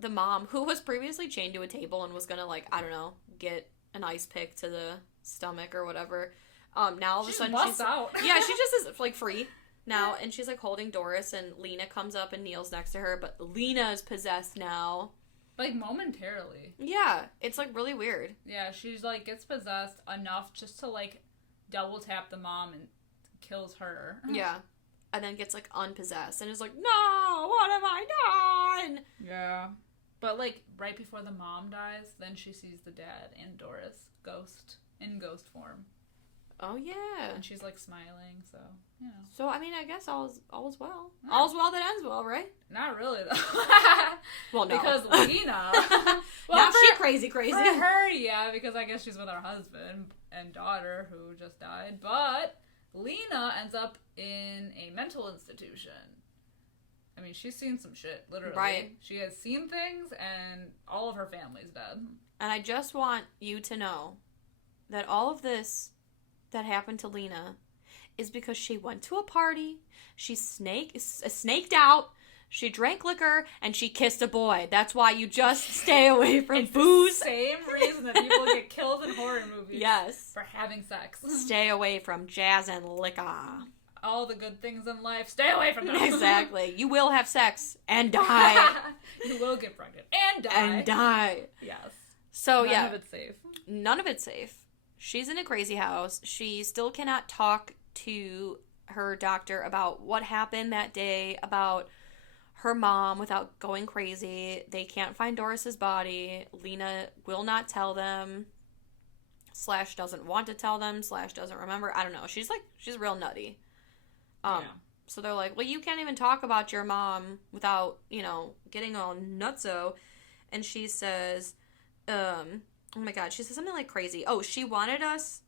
the mom, who was previously chained to a table and was gonna, like, I don't know, get an ice pick to the stomach or whatever, now all of a sudden she's out. Yeah, she just is, like, free now, and she's, like, holding Doris, and Lena comes up and kneels next to her, but Lena is possessed now. Like, momentarily. Yeah, it's, like, really weird. Yeah, she's, like, gets possessed enough just to, like, double tap the mom and kills her. Yeah. And then gets, like, unpossessed and is like, no, what have I done? Yeah. But, like, right before the mom dies, then she sees the dad and Doris in ghost form. Oh, yeah. And she's, like, smiling, so, you know. So, I mean, I guess all is well. Yeah. All's well that ends well, right? Not really, though. Well, no. Because Lena... well, now she crazy. For her, yeah, because I guess she's with her husband and daughter who just died. But Lena ends up in a mental institution. I mean, she's seen some shit, literally. Right. She has seen things, and all of her family's dead. And I just want you to know that all of this that happened to Lena is because she went to a party, she snaked out, she drank liquor, and she kissed a boy. That's why you just stay away from booze. It's the same reason that people get killed in horror movies. Yes. For having sex. Stay away from jazz and liquor. All the good things in life, stay away from them. Exactly. You will have sex and die. You will get pregnant and die. And die. Yes. So, None yeah. of it's safe. None of it's safe. She's in a crazy house. She still cannot talk to her doctor about what happened that day, about her mom, without going crazy. They can't find Doris's body. Lena will not tell them. / doesn't want to tell them. / doesn't remember. I don't know. She's real nutty. Yeah. So they're like, well, you can't even talk about your mom without, getting all nutso. And she says, oh my God, she says something like crazy. Oh, she wanted us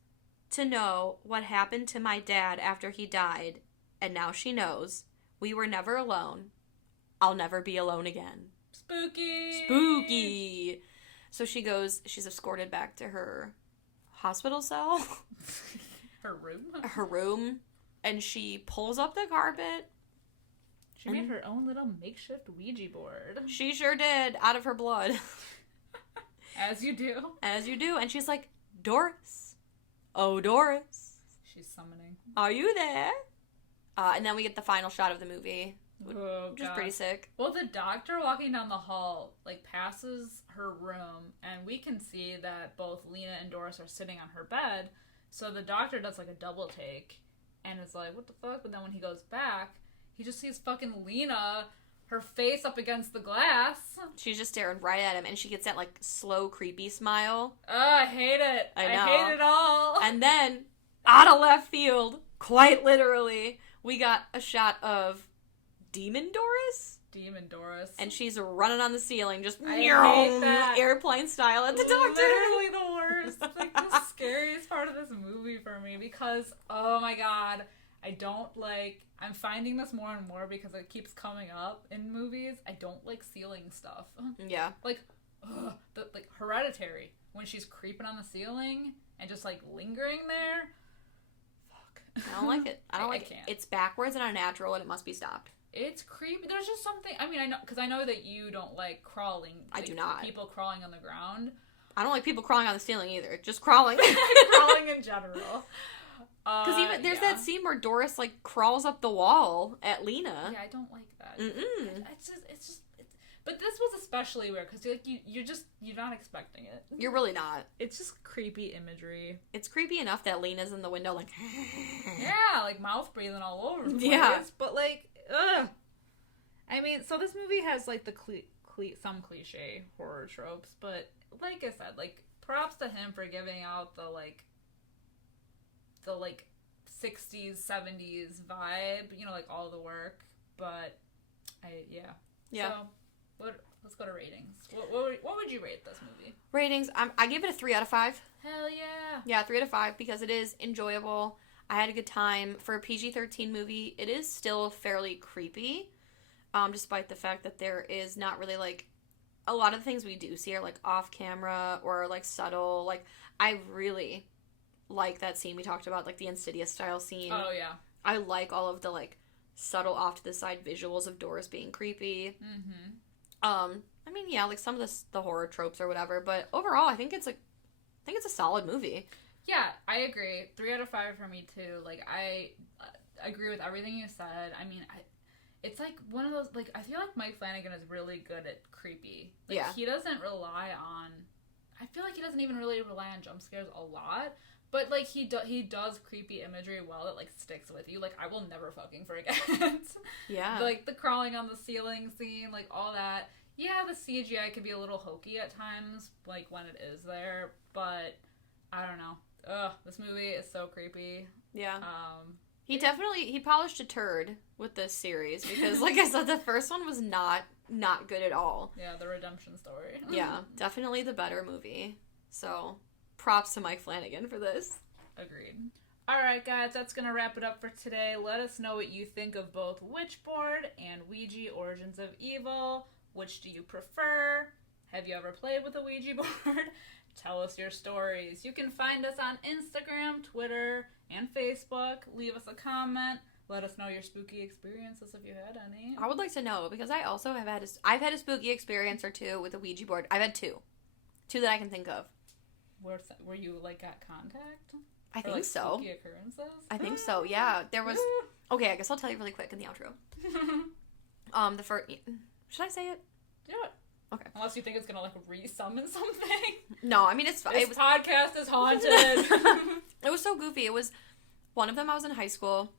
to know what happened to my dad after he died. And now she knows. We were never alone. I'll never be alone again. Spooky. So she's escorted back to her hospital cell. Her room. And she pulls up the carpet. She made her own little makeshift Ouija board. She sure did, out of her blood. As you do. As you do. And she's like, Doris. Oh, Doris. She's summoning. Are you there? And then we get the final shot of the movie, which is pretty sick. Well, the doctor walking down the hall, passes her room, and we can see that both Lena and Doris are sitting on her bed. So the doctor does, a double take. And is like, what the fuck? But then when he goes back, he just sees fucking Lena, her face up against the glass. She's just staring right at him, and she gets that, slow, creepy smile. I hate it. I know. I hate it all. And then, out of left field, quite literally, we got a shot of Demon Doris? Demon Doris. And she's running on the ceiling, just I hate that. Airplane style at the doctor. Literally the worst. It's the scariest part of this movie for me because, oh my God, I don't I'm finding this more and more because it keeps coming up in movies. I don't like ceiling stuff. Yeah. Hereditary. When she's creeping on the ceiling and just lingering there. Fuck. I don't like it. I don't like it. Can't. It's backwards and unnatural and it must be stopped. It's creepy. There's just something. I mean, I know that you don't like crawling. I do not. People crawling on the ground. I don't like people crawling on the ceiling either. Just crawling. Crawling in general. Because even there's that scene where Doris crawls up the wall at Lena. Yeah, I don't like that. It's just. But this was especially weird because you're not expecting it. You're really not. It's just creepy imagery. It's creepy enough that Lena's in the window yeah, mouth breathing all over the place. Yeah. But ugh. I mean, so this movie has some cliche horror tropes, but like I said, props to him for giving out the 60s, 70s vibe, all the work. But yeah. Yeah. So let's go to ratings. What would you rate this movie? Ratings, I give it a 3 out of 5. Hell yeah. Yeah, 3 out of 5 because it is enjoyable. I had a good time. For a PG-13 movie, it is still fairly creepy, despite the fact that there is not really, a lot of the things we do see are, off camera or, subtle. I really like that scene we talked about, the Insidious style scene. Oh, yeah. I like all of the, subtle off-to-the-side visuals of Doris being creepy. Mm-hmm. I mean, yeah, some of the horror tropes or whatever, but overall, I think it's a solid movie. Yeah, I agree. 3 out of 5 for me too. I agree with everything you said. I mean, it's like one of those, like, I feel like Mike Flanagan is really good at creepy. Like, yeah. He doesn't rely on, I feel like he doesn't even really rely on jump scares a lot, but, like, he does creepy imagery well that, like, sticks with you. Like, I will never fucking forget. Yeah. Like, the crawling on the ceiling scene, like, all that. Yeah, the CGI can be a little hokey at times, like, when it is there, but I don't know. Ugh, this movie is so creepy. Yeah. He polished a turd with this series because, like I said, the first one was not good at all. Yeah, the redemption story. Yeah, definitely the better movie. So, props to Mike Flanagan for this. Agreed. Alright, guys, that's going to wrap it up for today. Let us know what you think of both Witchboard and Ouija Origins of Evil. Which do you prefer? Have you ever played with a Ouija board? Tell us your stories. You can find us on Instagram, Twitter, and Facebook. Leave us a comment. Let us know your spooky experiences if you had any. I would like to know, because I also have I've had a spooky experience or two with a Ouija board. I've had two that I can think of. Were you, like, at contact? I think so. Spooky occurrences? I think so, yeah. There was... Okay, I guess I'll tell you really quick in the outro. The first... Should I say it? Do it. Okay. Unless you think it's gonna, like, re-summon something. No, I mean, it's fine. This podcast is haunted. It was so goofy. It was... One of them I was in high school.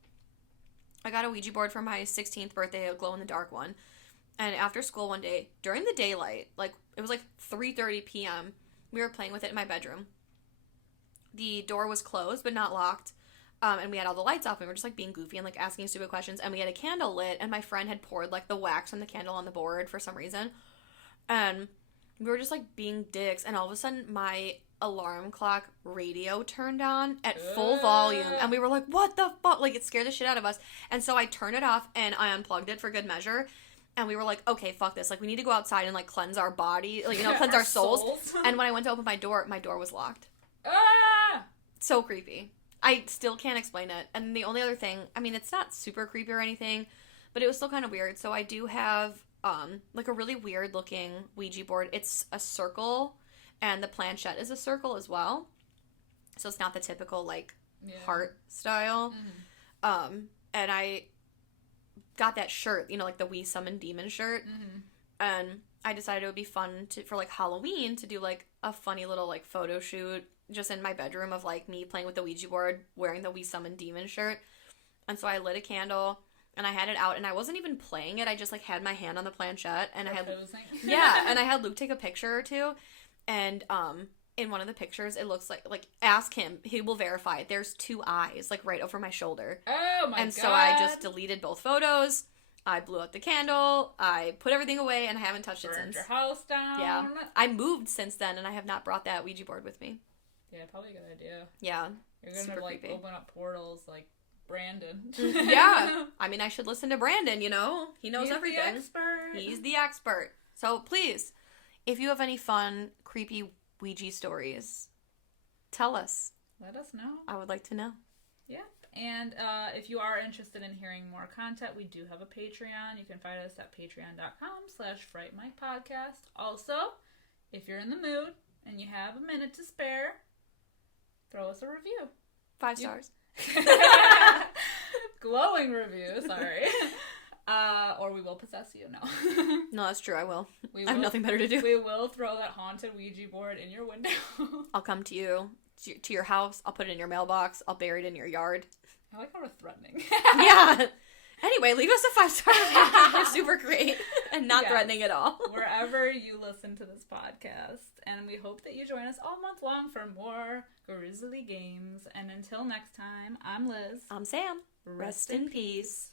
I got a Ouija board for my 16th birthday, a glow-in-the-dark one. And after school one day, during the daylight, like, it was like 3:30 p.m., we were playing with it in my bedroom. The door was closed, but not locked. And we had all the lights off, and we were just, like, being goofy and, like, asking stupid questions. And we had a candle lit, and my friend had poured, like, the wax from the candle on the board for some reason. And we were just, like, being dicks. And all of a sudden, my alarm clock radio turned on at full volume. And we were like, what the fuck? Like, it scared the shit out of us. And so I turned it off, and I unplugged it for good measure. And we were like, okay, fuck this. Like, we need to go outside and, like, cleanse our body. Like, you know, cleanse our souls. And when I went to open my door was locked. Ah! So creepy. I still can't explain it. And the only other thing, I mean, it's not super creepy or anything, but it was still kind of weird. So I do have, like, a really weird looking Ouija board. It's a circle, and the planchette is a circle as well. So it's not the typical, like, heart style. Mm-hmm. And I got that shirt, you know, like the We Summon Demon shirt. Mm-hmm. And I decided it would be fun for, like, Halloween to do, like, a funny little, like, photo shoot just in my bedroom of, like, me playing with the Ouija board, wearing the We Summon Demon shirt. And so I lit a candle, and I had it out, and I wasn't even playing it. I just, like, had my hand on the planchette, and yeah, and I had Luke take a picture or two, and, in one of the pictures, it looks like, ask him, he will verify it. There's two eyes, like, right over my shoulder. Oh, my God. And so I just deleted both photos. I blew out the candle, I put everything away, and I haven't touched it since. Burned your house down. Yeah. I moved since then, and I have not brought that Ouija board with me. Yeah, probably a good idea. Yeah. You're gonna, like, creepy. Open up portals, like Brandon. Yeah. I mean, I should listen to Brandon, you know? He knows everything. He's the expert. He's the expert. So, please, if you have any fun, creepy Ouija stories, tell us. Let us know. I would like to know. Yeah. And if you are interested in hearing more content, we do have a Patreon. You can find us at patreon.com/Fright Mic Podcast. Also, if you're in the mood and you have a minute to spare, throw us a review. 5 stars. Glowing review, sorry. Or we will possess you. No. No, that's true. I will. I have nothing better to do. We will throw that haunted Ouija board in your window. I'll come to you, to your house. I'll put it in your mailbox. I'll bury it in your yard. I like how we're threatening. Yeah. Anyway, leave us a 5-star review. We're super great and not threatening at all. Wherever you listen to this podcast. And we hope that you join us all month long for more grisly games. And until next time, I'm Liz. I'm Sam. Rest in peace.